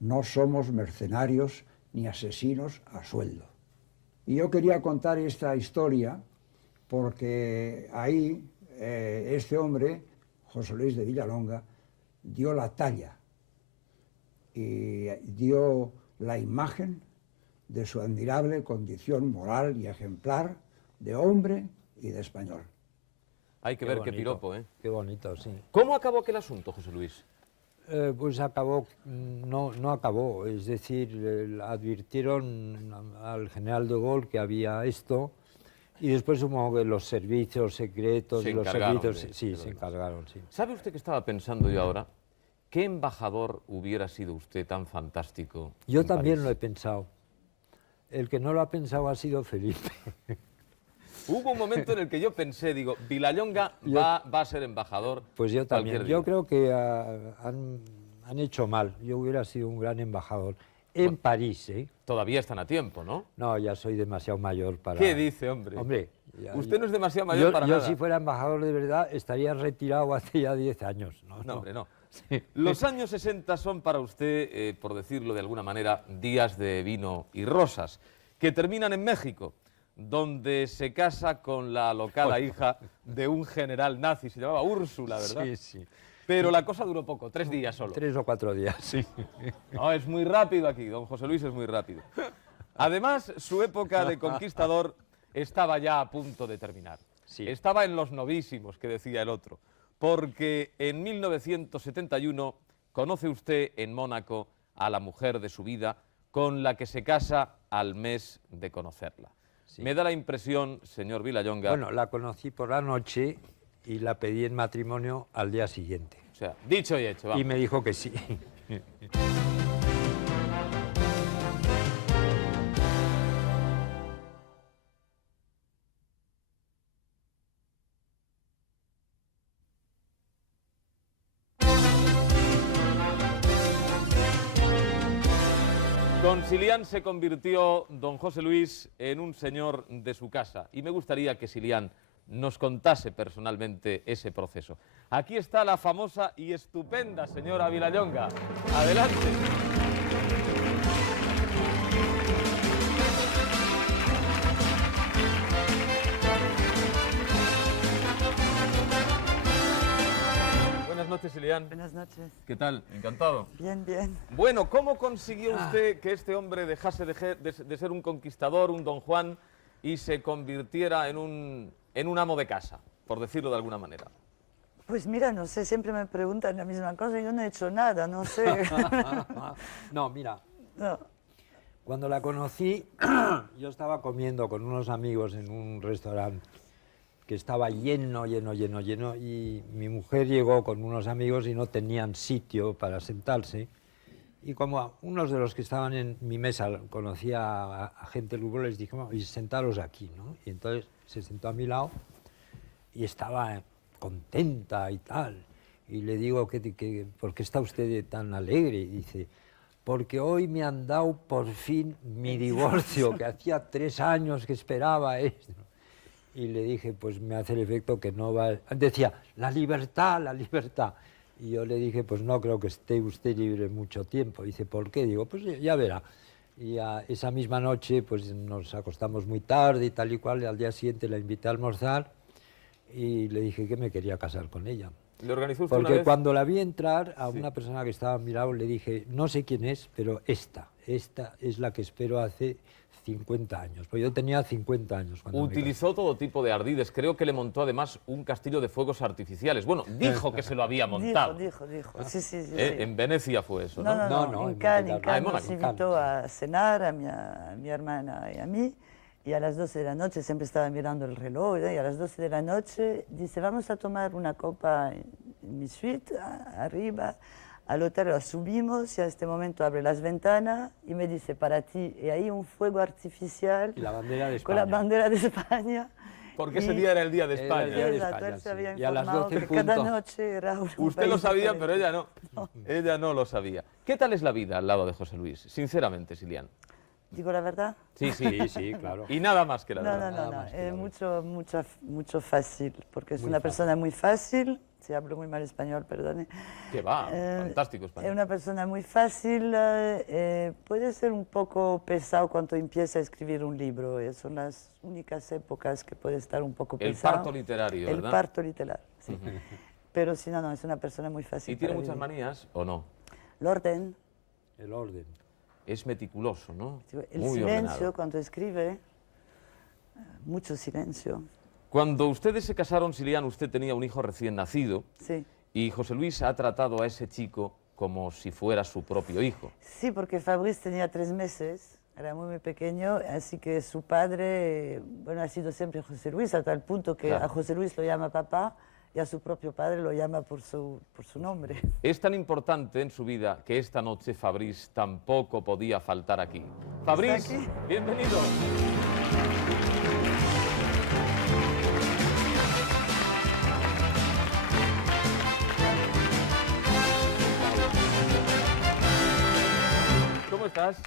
No somos mercenarios ni asesinos a sueldo. Y yo quería contar esta historia porque ahí este hombre, José Luis de Villalonga, dio la talla y dio la imagen de su admirable condición moral y ejemplar de hombre y de español. Hay que ver qué piropo, ¿eh? Qué bonito, sí. ¿Cómo acabó aquel asunto, José Luis? Pues acabó, no acabó, es decir, advirtieron al general de Gaulle que había esto, y después supongo que los servicios secretos, se encargaron, sí. ¿Sabe usted que estaba pensando yo ahora? ¿Qué embajador hubiera sido usted tan fantástico? Yo también lo he pensado. El que no lo ha pensado ha sido Felipe. Hubo un momento en el que yo pensé, digo, Vilallonga va a ser embajador. Pues yo también. Yo creo que han hecho mal. Yo hubiera sido un gran embajador. En París, ¿eh? Todavía están a tiempo, ¿no? No, ya soy demasiado mayor para... ¿Qué dice, hombre? Hombre... Usted no es demasiado mayor para nada. Yo si fuera embajador de verdad estaría retirado hace ya 10 años. No, hombre, no. Sí. Los años 60 son para usted, por decirlo de alguna manera, días de vino y rosas, que terminan en México, donde se casa con la alocada hija de un general nazi, se llamaba Úrsula, ¿verdad? Sí, sí. Pero la cosa duró poco, 3 días solo. 3 o 4 días, sí. No, es muy rápido aquí, don José Luis es muy rápido. Además, su época de conquistador estaba ya a punto de terminar. Sí. Estaba en los novísimos, que decía el otro, porque en 1971 conoce usted en Mónaco a la mujer de su vida, con la que se casa al mes de conocerla. Sí. Me da la impresión, señor Vilallonga... Bueno, la conocí por la noche y la pedí en matrimonio al día siguiente. O sea, dicho y hecho, vamos. Y me dijo que sí. Con Silián se convirtió don José Luis en un señor de su casa y me gustaría que Silián nos contase personalmente ese proceso. Aquí está la famosa y estupenda señora Vilallonga. Adelante. Buenas noches, Silián. Buenas noches. ¿Qué tal? Encantado. Bien, bien. Bueno, ¿cómo consiguió usted que este hombre dejase de ser un conquistador, un don Juan, y se convirtiera en un amo de casa, por decirlo de alguna manera? Pues mira, no sé, siempre me preguntan la misma cosa, yo no he hecho nada, no sé. No, mira, no. Cuando la conocí, yo estaba comiendo con unos amigos en un restaurante que estaba lleno, y mi mujer llegó con unos amigos y no tenían sitio para sentarse. Y como unos de los que estaban en mi mesa conocía a gente luego, les dije, bueno, y sentaros aquí, ¿no? Y entonces se sentó a mi lado y estaba contenta y tal. Y le digo, ¿por qué está usted tan alegre? Y dice, porque hoy me han dado por fin mi divorcio, que hacía 3 años que esperaba esto. Y le dije, pues me hace el efecto que no va... Decía, la libertad, la libertad. Y yo le dije, pues no creo que esté usted libre mucho tiempo. Dice, ¿por qué? Digo, pues ya verá. Y esa misma noche pues nos acostamos muy tarde y tal y cual, y al día siguiente la invité a almorzar y le dije que me quería casar con ella. ¿Le organizó usted Porque una vez? cuando la vi entrar a una persona que estaba a mi lado, le dije, no sé quién es, pero esta es la que espero hace 50 años. Pues yo tenía 50 años cuando Utilizó todo tipo de ardides. Creo que le montó además un castillo de fuegos artificiales. Bueno, dijo que se lo había montado. Dijo. Sí. En Venecia fue eso, ¿no? No, en Cannes nos invitó a cenar a mi hermana y a mí. Y a las 12 de la noche, siempre estaba mirando el reloj, y a las 12 de la noche dice, vamos a tomar una copa en mi suite, arriba, al hotel, lo subimos, y a este momento abre las ventanas y me dice, para ti, y ahí un fuego artificial y la bandera de España. Con la bandera de España. Porque ese día era el día de España. Era el día de España, sí. Se había y a las 12 que cada noche era un Usted lo sabía, pero ella no. Ella no lo sabía. ¿Qué tal es la vida al lado de José Luis? Sinceramente, Silian. ¿Digo la verdad? Sí, claro. Y nada más que la verdad. No. Es mucho fácil, porque es una persona muy fácil. Si hablo muy mal español, perdone. Que va, fantástico español. Es una persona muy fácil. Puede ser un poco pesado cuando empieza a escribir un libro. Son las únicas épocas que puede estar un poco pesado. El parto literario, ¿verdad? El parto literario, sí. Pero si no, es una persona muy fácil. ¿Y tiene muchas manías o no? El orden. El orden. Es meticuloso, ¿no? El muy silencio ordenado. cuando escribe, mucho silencio. Cuando ustedes se casaron, Silian, usted tenía un hijo recién nacido. Sí. Y José Luis ha tratado a ese chico como si fuera su propio hijo. Sí, porque Fabrice tenía 3 meses, era muy pequeño, así que su padre, ha sido siempre José Luis, a tal punto que a José Luis lo llama papá y a su propio padre lo llama por su nombre. Es tan importante en su vida que esta noche Fabrice tampoco podía faltar aquí. Fabrice, bienvenido. ¿Cómo estás?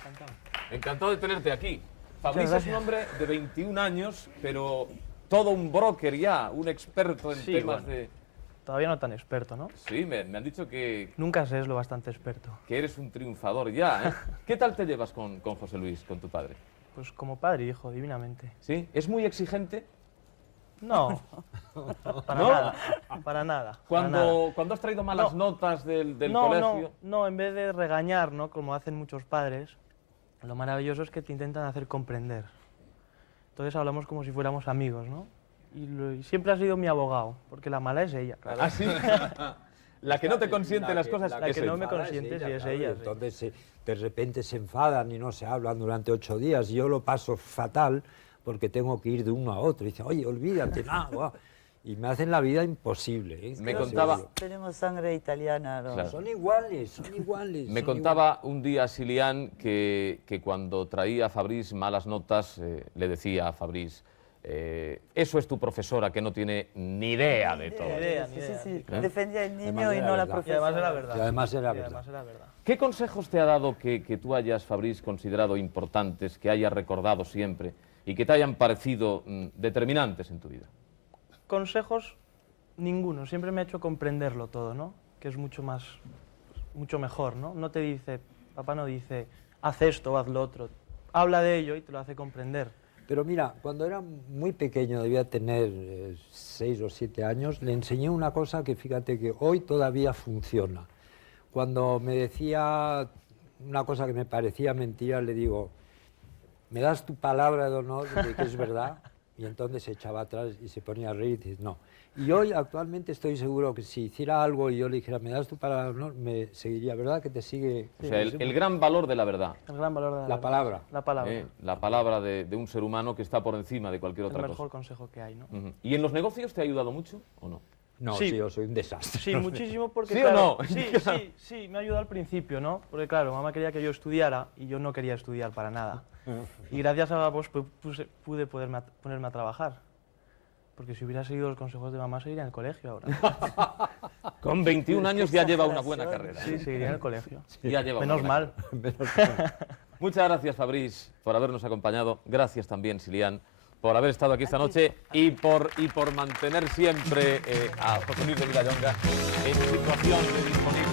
Encantado de tenerte aquí. Fabrice es un hombre de 21 años, pero todo un broker ya, un experto en temas de... Todavía no tan experto, ¿no? Sí, me han dicho que... Nunca sé, es lo bastante experto. Que eres un triunfador ya, ¿eh? ¿Qué tal te llevas con José Luis, con tu padre? Pues como padre y hijo, divinamente. ¿Sí? ¿Es muy exigente? No, para nada. Cuando has traído malas notas del colegio... No, en vez de regañar, ¿no? Como hacen muchos padres, lo maravilloso es que te intentan hacer comprender. Entonces hablamos como si fuéramos amigos, ¿no? Y siempre ha sido mi abogado, porque la mala es ella, claro. ¿Ah, sí? La que no te consiente las cosas la que no me consiente, sí, es ella. Entonces de repente se enfadan y no se hablan durante 8 días. Yo lo paso fatal porque tengo que ir de uno a otro. Y dicen, oye, olvídate, y me hacen la vida imposible. Me contaba... Tenemos sangre italiana, ¿no? Claro. Son iguales. Me contaba un día Silian que cuando traía a Fabrice malas notas, le decía a Fabrice, eso es tu profesora que no tiene ni idea de todo. Sí. Defendía al niño y no la profesora. Y además era verdad. ¿Qué consejos te ha dado que tú hayas, Fabrice, considerado importantes, que hayas recordado siempre y que te hayan parecido determinantes en tu vida? Consejos, ninguno. Siempre me ha hecho comprenderlo todo, ¿no? Que es mucho mejor, ¿no? No te dice, papá no dice, haz esto o haz lo otro. Habla de ello y te lo hace comprender. Pero mira, cuando era muy pequeño, debía tener 6 o 7 años, le enseñé una cosa que fíjate que hoy todavía funciona. Cuando me decía una cosa que me parecía mentira, le digo, ¿me das tu palabra de honor de que es verdad? Y entonces se echaba atrás y se ponía a reír y dice, no. Y hoy actualmente estoy seguro que si hiciera algo y yo le dijera, me das tu palabra, no, me seguiría, ¿verdad? Que te sigue... O sea, el gran valor de la verdad. El gran valor de la palabra. La palabra. La palabra de un ser humano que está por encima de cualquier otra cosa. El mejor consejo que hay, ¿no? ¿Y en los negocios te ha ayudado mucho o no? No, sí, yo soy un desastre. Sí, muchísimo porque... ¿Sí claro, o no? Sí, me ayudó al principio, ¿no? Porque claro, mamá quería que yo estudiara y yo no quería estudiar para nada. Y gracias a vos pude ponerme a trabajar. Porque si hubiera seguido los consejos de mamá, seguiría en el colegio ahora. Con 21 años ya lleva una buena carrera. Sí, seguiría en el colegio. Ya lleva Menos mal. Muchas gracias, Fabrice, por habernos acompañado. Gracias también, Silian, por haber estado aquí esta noche y por mantener siempre a José Luis de Vilallonga en situación de disponible.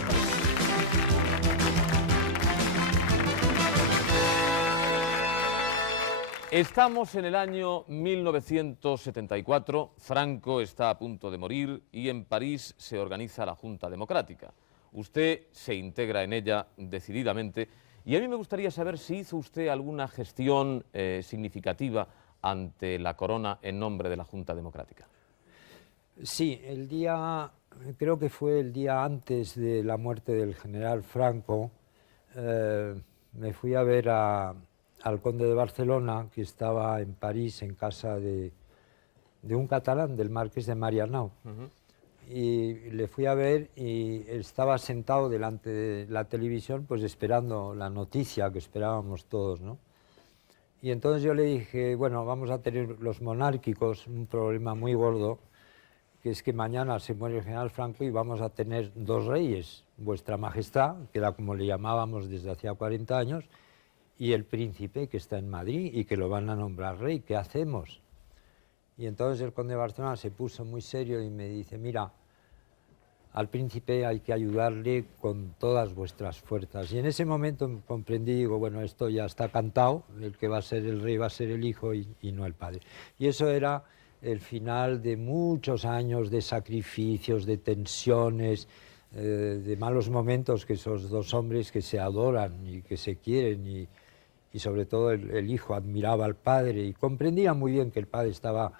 Estamos en el año 1974, Franco está a punto de morir y en París se organiza la Junta Democrática. Usted se integra en ella decididamente y a mí me gustaría saber si hizo usted alguna gestión significativa ante la corona en nombre de la Junta Democrática. Sí, creo que fue el día antes de la muerte del general Franco, me fui a ver al conde de Barcelona, que estaba en París en casa de un catalán, del marqués de Marianao. Y le fui a ver y estaba sentado delante de la televisión, pues esperando la noticia que esperábamos todos, ¿no? Y entonces yo le dije, bueno, vamos a tener los monárquicos un problema muy gordo, que es que mañana se muere el general Franco y vamos a tener dos reyes, vuestra majestad, que era como le llamábamos desde hacía 40 años, y el príncipe que está en Madrid y que lo van a nombrar rey, ¿qué hacemos? Y entonces el conde de Barcelona se puso muy serio y me dice, mira, al príncipe hay que ayudarle con todas vuestras fuerzas. Y en ese momento comprendí, digo, bueno, esto ya está cantado, el que va a ser el rey va a ser el hijo y no el padre. Y eso era el final de muchos años de sacrificios, de tensiones, de malos momentos que esos dos hombres que se adoran y que se quieren y sobre todo el hijo admiraba al padre y comprendía muy bien que el padre estaba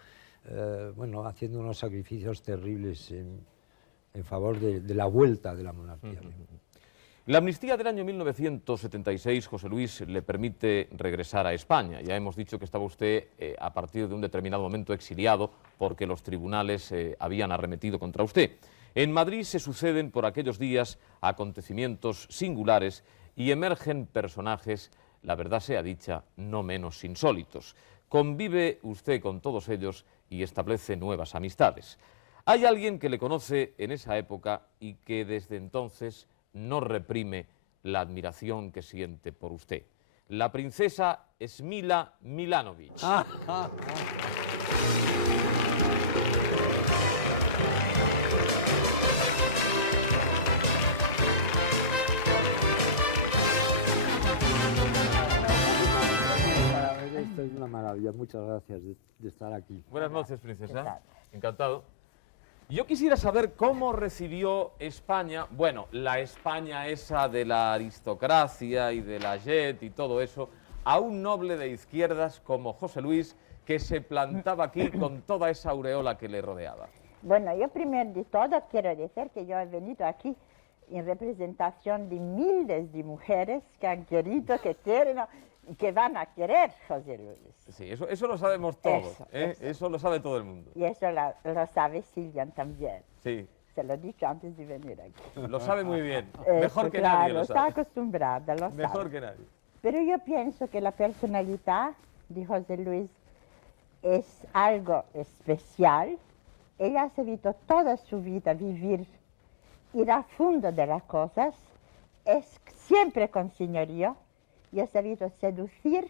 bueno, haciendo unos sacrificios terribles en favor de la vuelta de la monarquía. La amnistía del año 1976, José Luis, le permite regresar a España. Ya hemos dicho que estaba usted a partir de un determinado momento exiliado porque los tribunales habían arremetido contra usted. En Madrid se suceden por aquellos días acontecimientos singulares y emergen personajes, la verdad sea dicha, no menos insólitos. Convive usted con todos ellos y establece nuevas amistades. Hay alguien que le conoce en esa época y que desde entonces no reprime la admiración que siente por usted. La princesa Smila Milanovic. Esto es una maravilla, muchas gracias de estar aquí. Buenas noches, princesa. Encantado. Yo quisiera saber cómo recibió España, bueno, la España esa de la aristocracia y de la jet y todo eso, a un noble de izquierdas como José Luis, que se plantaba aquí con toda esa aureola que le rodeaba. Bueno, yo primero de todo quiero decir que yo he venido aquí en representación de miles de mujeres que han querido, que quieren y que van a querer José Luis. Sí, eso lo sabemos todos, eso lo sabe todo el mundo. Y eso lo sabe Silian también. Sí. Se lo he dicho antes de venir aquí. Lo sabe muy bien, mejor que nadie lo sabe. Está acostumbrada, lo sabe. Mejor que nadie. Pero yo pienso que la personalidad de José Luis es algo especial. Ella ha sabido toda su vida vivir, ir a fondo de las cosas, es siempre con señorío, y ha sabido seducir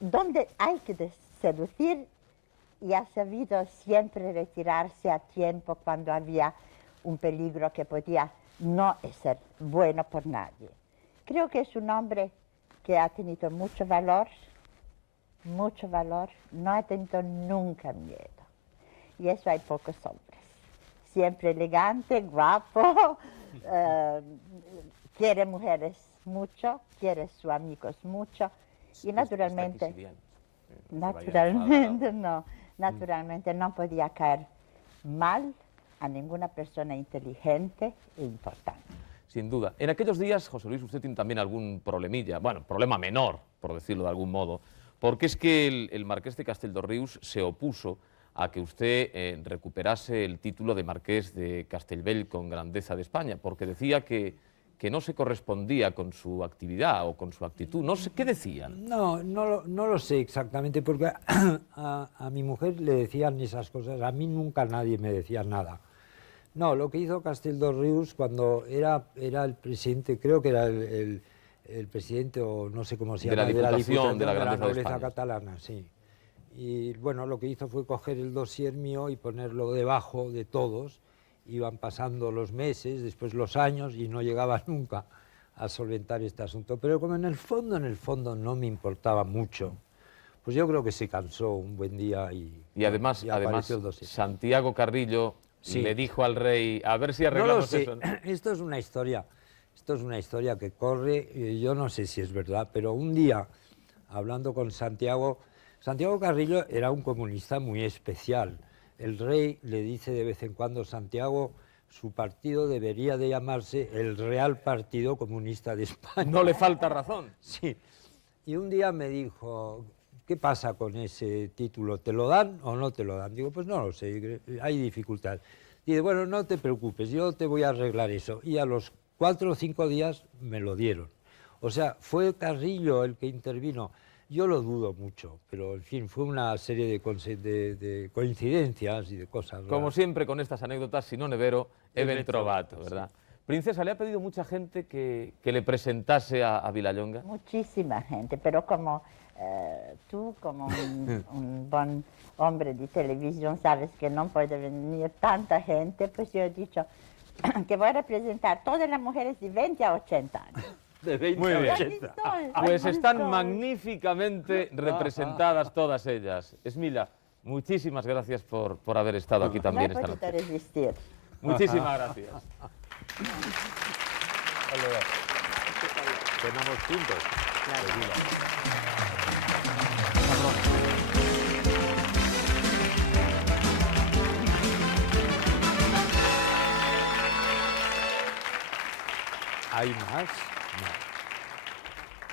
donde hay que seducir y ha sabido siempre retirarse a tiempo cuando había un peligro que podía no ser bueno por nadie. Creo que es un hombre que ha tenido mucho valor, no ha tenido nunca miedo. Y eso hay pocos hombres. Siempre elegante, guapo, quiere mujeres mucho, quiere sus amigos mucho y naturalmente no podía caer mal a ninguna persona inteligente e importante. Sin duda. En aquellos días, José Luis, usted tiene también algún problemilla, bueno, problema menor, por decirlo de algún modo, porque es que el marqués de Castelldorrius se opuso a que usted recuperase el título de marqués de Castellbell con grandeza de España, porque decía que no se correspondía con su actividad o con su actitud. No sé, ¿qué decían? No lo sé exactamente, porque a mi mujer le decían esas cosas, a mí nunca nadie me decía nada. No, lo que hizo Castelldorrius cuando era el presidente, creo que era el presidente, o no sé cómo se llama, de la Diputación de la nobleza catalana, sí. Y bueno, lo que hizo fue coger el dossier mío y ponerlo debajo de todos. Iban pasando los meses, después los años, y no llegaba nunca a solventar este asunto. Pero como en el fondo no me importaba mucho, pues yo creo que se cansó un buen día y además el dossier. Santiago Carrillo le dijo al rey, a ver si arreglamos eso. Esto es una historia que corre, yo no sé si es verdad, pero un día, hablando con Santiago Carrillo era un comunista muy especial. El rey le dice de vez en cuando, Santiago, su partido debería de llamarse el Real Partido Comunista de España. No le falta razón. Sí. Y un día me dijo, ¿qué pasa con ese título? ¿Te lo dan o no te lo dan? Digo, pues no lo sé, hay dificultad. Dice, bueno, no te preocupes, yo te voy a arreglar eso. Y a los 4 o 5 días me lo dieron. O sea, fue Carrillo el que intervino. Yo lo dudo mucho, pero en fin, fue una serie de coincidencias y de cosas. Como ¿verdad? Siempre con estas anécdotas, si no nevero, even trovato, ¿verdad? Sí. Princesa, ¿le ha pedido mucha gente que le presentase a Vilallonga? Muchísima gente, pero como tú, como un buen hombre de televisión, sabes que no puede venir tanta gente, pues yo he dicho que voy a representar todas las mujeres de 20 a 80 años. De 20 Muy bien. 80. Pues están magníficamente representadas todas ellas. Esmila, muchísimas gracias por haber estado aquí también esta noche. Resistir. Muchísimas gracias. Cenamos juntos. ¿Hay más? No.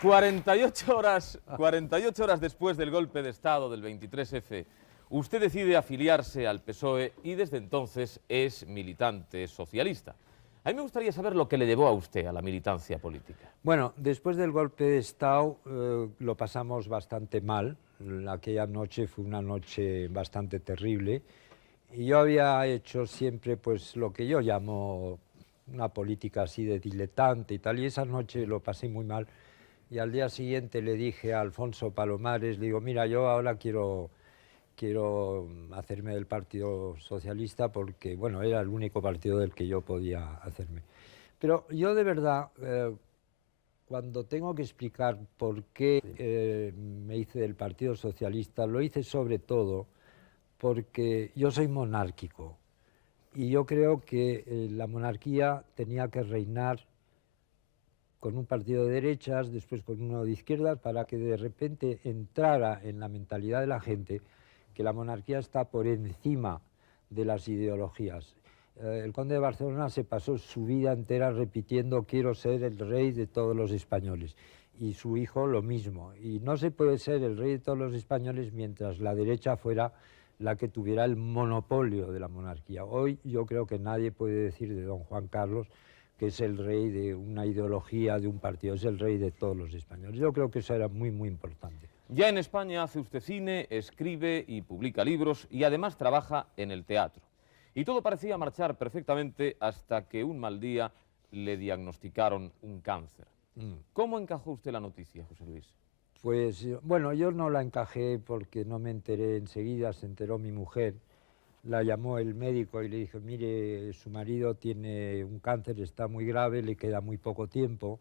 48 horas después del golpe de Estado del 23F, usted decide afiliarse al PSOE y desde entonces es militante socialista. A mí me gustaría saber lo que le llevó a usted a la militancia política. Bueno, después del golpe de Estado lo pasamos bastante mal. Aquella noche fue una noche bastante terrible. Y yo había hecho siempre pues lo que yo llamo una política así de diletante y tal, y esa noche lo pasé muy mal. Y al día siguiente le dije a Alfonso Palomares, le digo, mira, yo ahora quiero hacerme del Partido Socialista porque, bueno, era el único partido del que yo podía hacerme. Pero yo de verdad, cuando tengo que explicar por qué me hice del Partido Socialista, lo hice sobre todo porque yo soy monárquico y yo creo que la monarquía tenía que reinar con un partido de derechas, después con uno de izquierdas, para que de repente entrara en la mentalidad de la gente que la monarquía está por encima de las ideologías. El conde de Barcelona se pasó su vida entera repitiendo quiero ser el rey de todos los españoles, y su hijo lo mismo. Y no se puede ser el rey de todos los españoles mientras la derecha fuera la que tuviera el monopolio de la monarquía. Hoy yo creo que nadie puede decir de don Juan Carlos que es el rey de una ideología, de un partido, es el rey de todos los españoles. Yo creo que eso era muy, muy importante. Ya en España hace usted cine, escribe y publica libros y además trabaja en el teatro. Y todo parecía marchar perfectamente hasta que un mal día le diagnosticaron un cáncer. ¿Cómo encajó usted la noticia, José Luis? Pues, bueno, yo no la encajé porque no me enteré enseguida, se enteró mi mujer. La llamó el médico y le dijo, mire, su marido tiene un cáncer, está muy grave, le queda muy poco tiempo.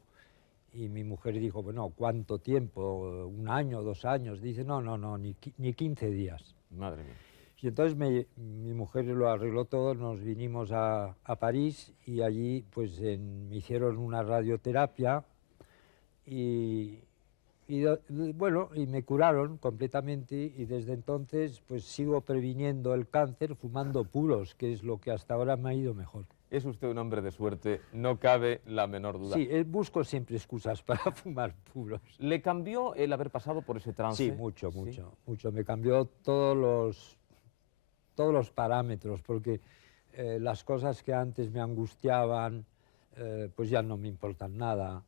Y mi mujer dijo, bueno, ¿cuánto tiempo? ¿1 año, 2 años? Dice, no, ni 15 días. Madre mía. Y entonces mi mujer lo arregló todo, nos vinimos a París y allí pues me hicieron una radioterapia y Y bueno, y me curaron completamente y desde entonces pues sigo previniendo el cáncer fumando puros, que es lo que hasta ahora me ha ido mejor. Es usted un hombre de suerte, no cabe la menor duda. Sí, busco siempre excusas para fumar puros. ¿Le cambió el haber pasado por ese trance? Sí, mucho. Me cambió todos los parámetros, porque las cosas que antes me angustiaban, pues ya no me importan nada.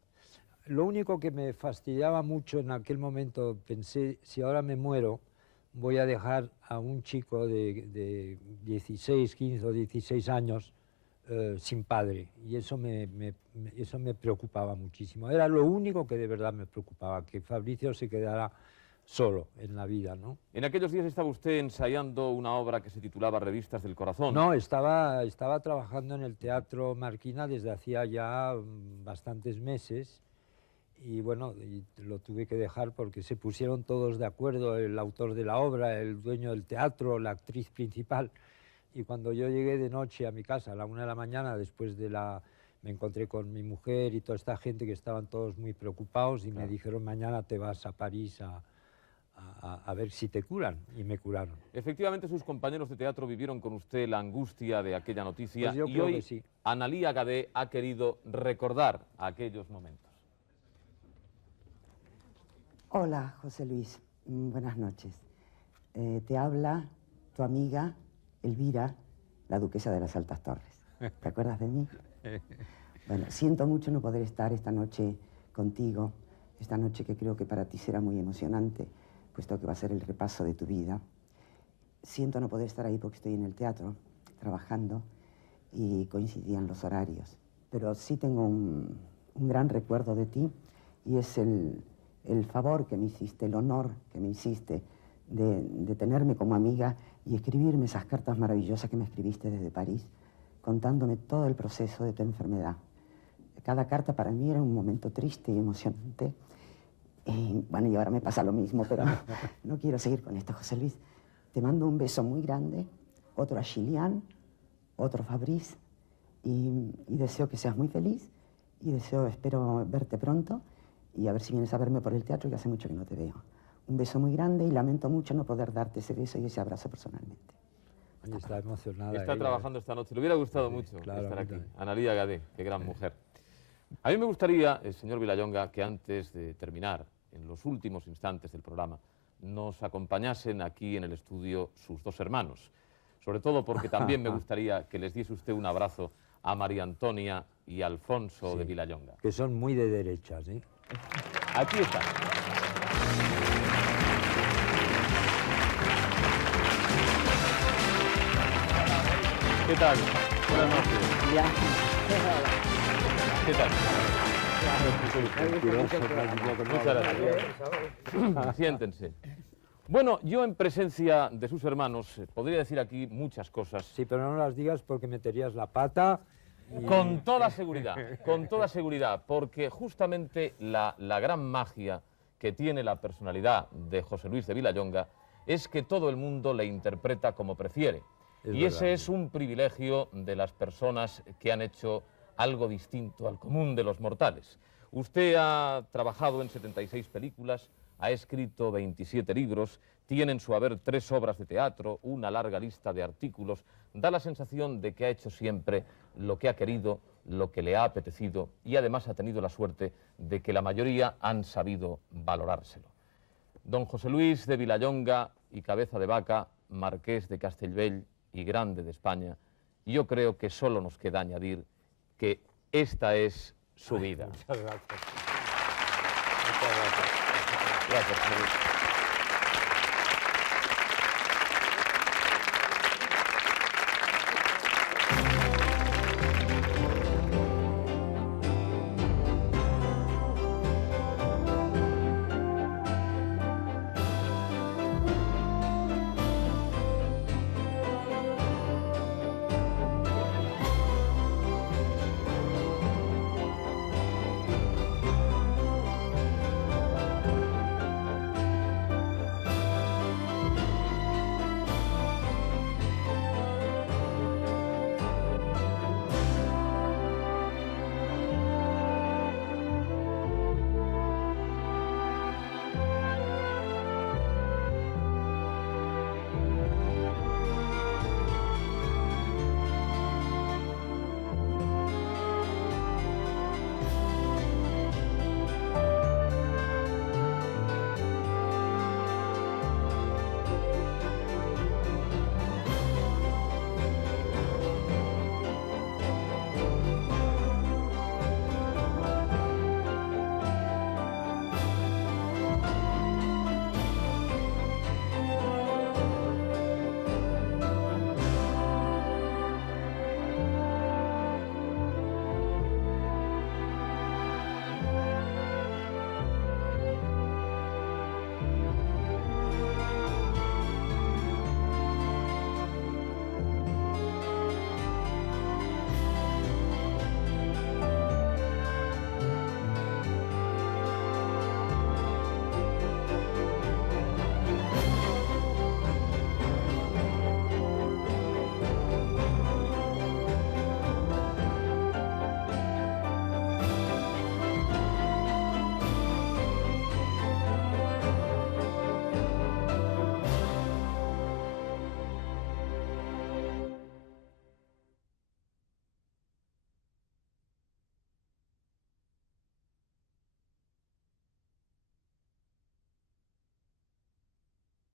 Lo único que me fastidiaba mucho en aquel momento, pensé, si ahora me muero, voy a dejar a un chico de 16, 15 o 16 años sin padre. Y eso me preocupaba muchísimo. Era lo único que de verdad me preocupaba, que Fabricio se quedara solo en la vida, ¿no? En aquellos días estaba usted ensayando una obra que se titulaba Revistas del Corazón. No, estaba trabajando en el Teatro Marquina desde hacía ya bastantes meses. Y bueno, lo tuve que dejar porque se pusieron todos de acuerdo, el autor de la obra, el dueño del teatro, la actriz principal. Y cuando yo llegué de noche a mi casa a la 1 de la mañana, me encontré con mi mujer y toda esta gente que estaban todos muy preocupados y me dijeron, mañana te vas a París a ver si te curan, y me curaron. Efectivamente, sus compañeros de teatro vivieron con usted la angustia de aquella noticia, pues yo y creo hoy que sí. Analía Gadé ha querido recordar aquellos momentos. Hola, José Luis. Buenas noches. Te habla tu amiga Elvira, la duquesa de las Altas Torres. ¿Te acuerdas de mí? Bueno, siento mucho no poder estar esta noche contigo, esta noche que creo que para ti será muy emocionante, puesto que va a ser el repaso de tu vida. Siento no poder estar ahí porque estoy en el teatro, trabajando, y coincidían los horarios. Pero sí tengo un gran recuerdo de ti, y es el favor que me hiciste, el honor que me hiciste de tenerme como amiga y escribirme esas cartas maravillosas que me escribiste desde París, contándome todo el proceso de tu enfermedad. Cada carta para mí era un momento triste y emocionante. Bueno, y ahora me pasa lo mismo, pero no quiero seguir con esto, José Luis. Te mando un beso muy grande, otro a Gillian, otro a Fabrice, y deseo que seas muy feliz, y espero verte pronto, y a ver si vienes a verme por el teatro, que hace mucho que no te veo. Un beso muy grande y lamento mucho no poder darte ese beso y ese abrazo personalmente. Está emocionada. Está trabajando esta noche. Le hubiera gustado mucho estar aquí. Analía Gadé, qué gran mujer. A mí me gustaría, señor Vilallonga, que antes de terminar, en los últimos instantes del programa, nos acompañasen aquí en el estudio sus dos hermanos. Sobre todo porque también me gustaría que les diese usted un abrazo a María Antonia y Alfonso de Vilallonga. Que son muy de derechas, ¿eh? Aquí está. ¿Qué tal? Buenas noches. ¿Qué tal? Muchas gracias. Siéntense. Bueno, yo en presencia de sus hermanos podría decir aquí muchas cosas. Sí, pero no las digas porque meterías la pata. Con toda seguridad, porque justamente la gran magia que tiene la personalidad de José Luis de Vilallonga es que todo el mundo le interpreta como prefiere. Y ese es un privilegio de las personas que han hecho algo distinto al común de los mortales. Usted ha trabajado en 76 películas, ha escrito 27 libros, tiene en su haber 3 obras de teatro, una larga lista de artículos. Da la sensación de que ha hecho siempre lo que ha querido, lo que le ha apetecido, y además ha tenido la suerte de que la mayoría han sabido valorárselo. Don José Luis de Vilallonga y Cabeza de Vaca, marqués de Castellbell y grande de España, yo creo que solo nos queda añadir que esta es su vida. Muchas gracias. Muchas gracias. Gracias, José Luis.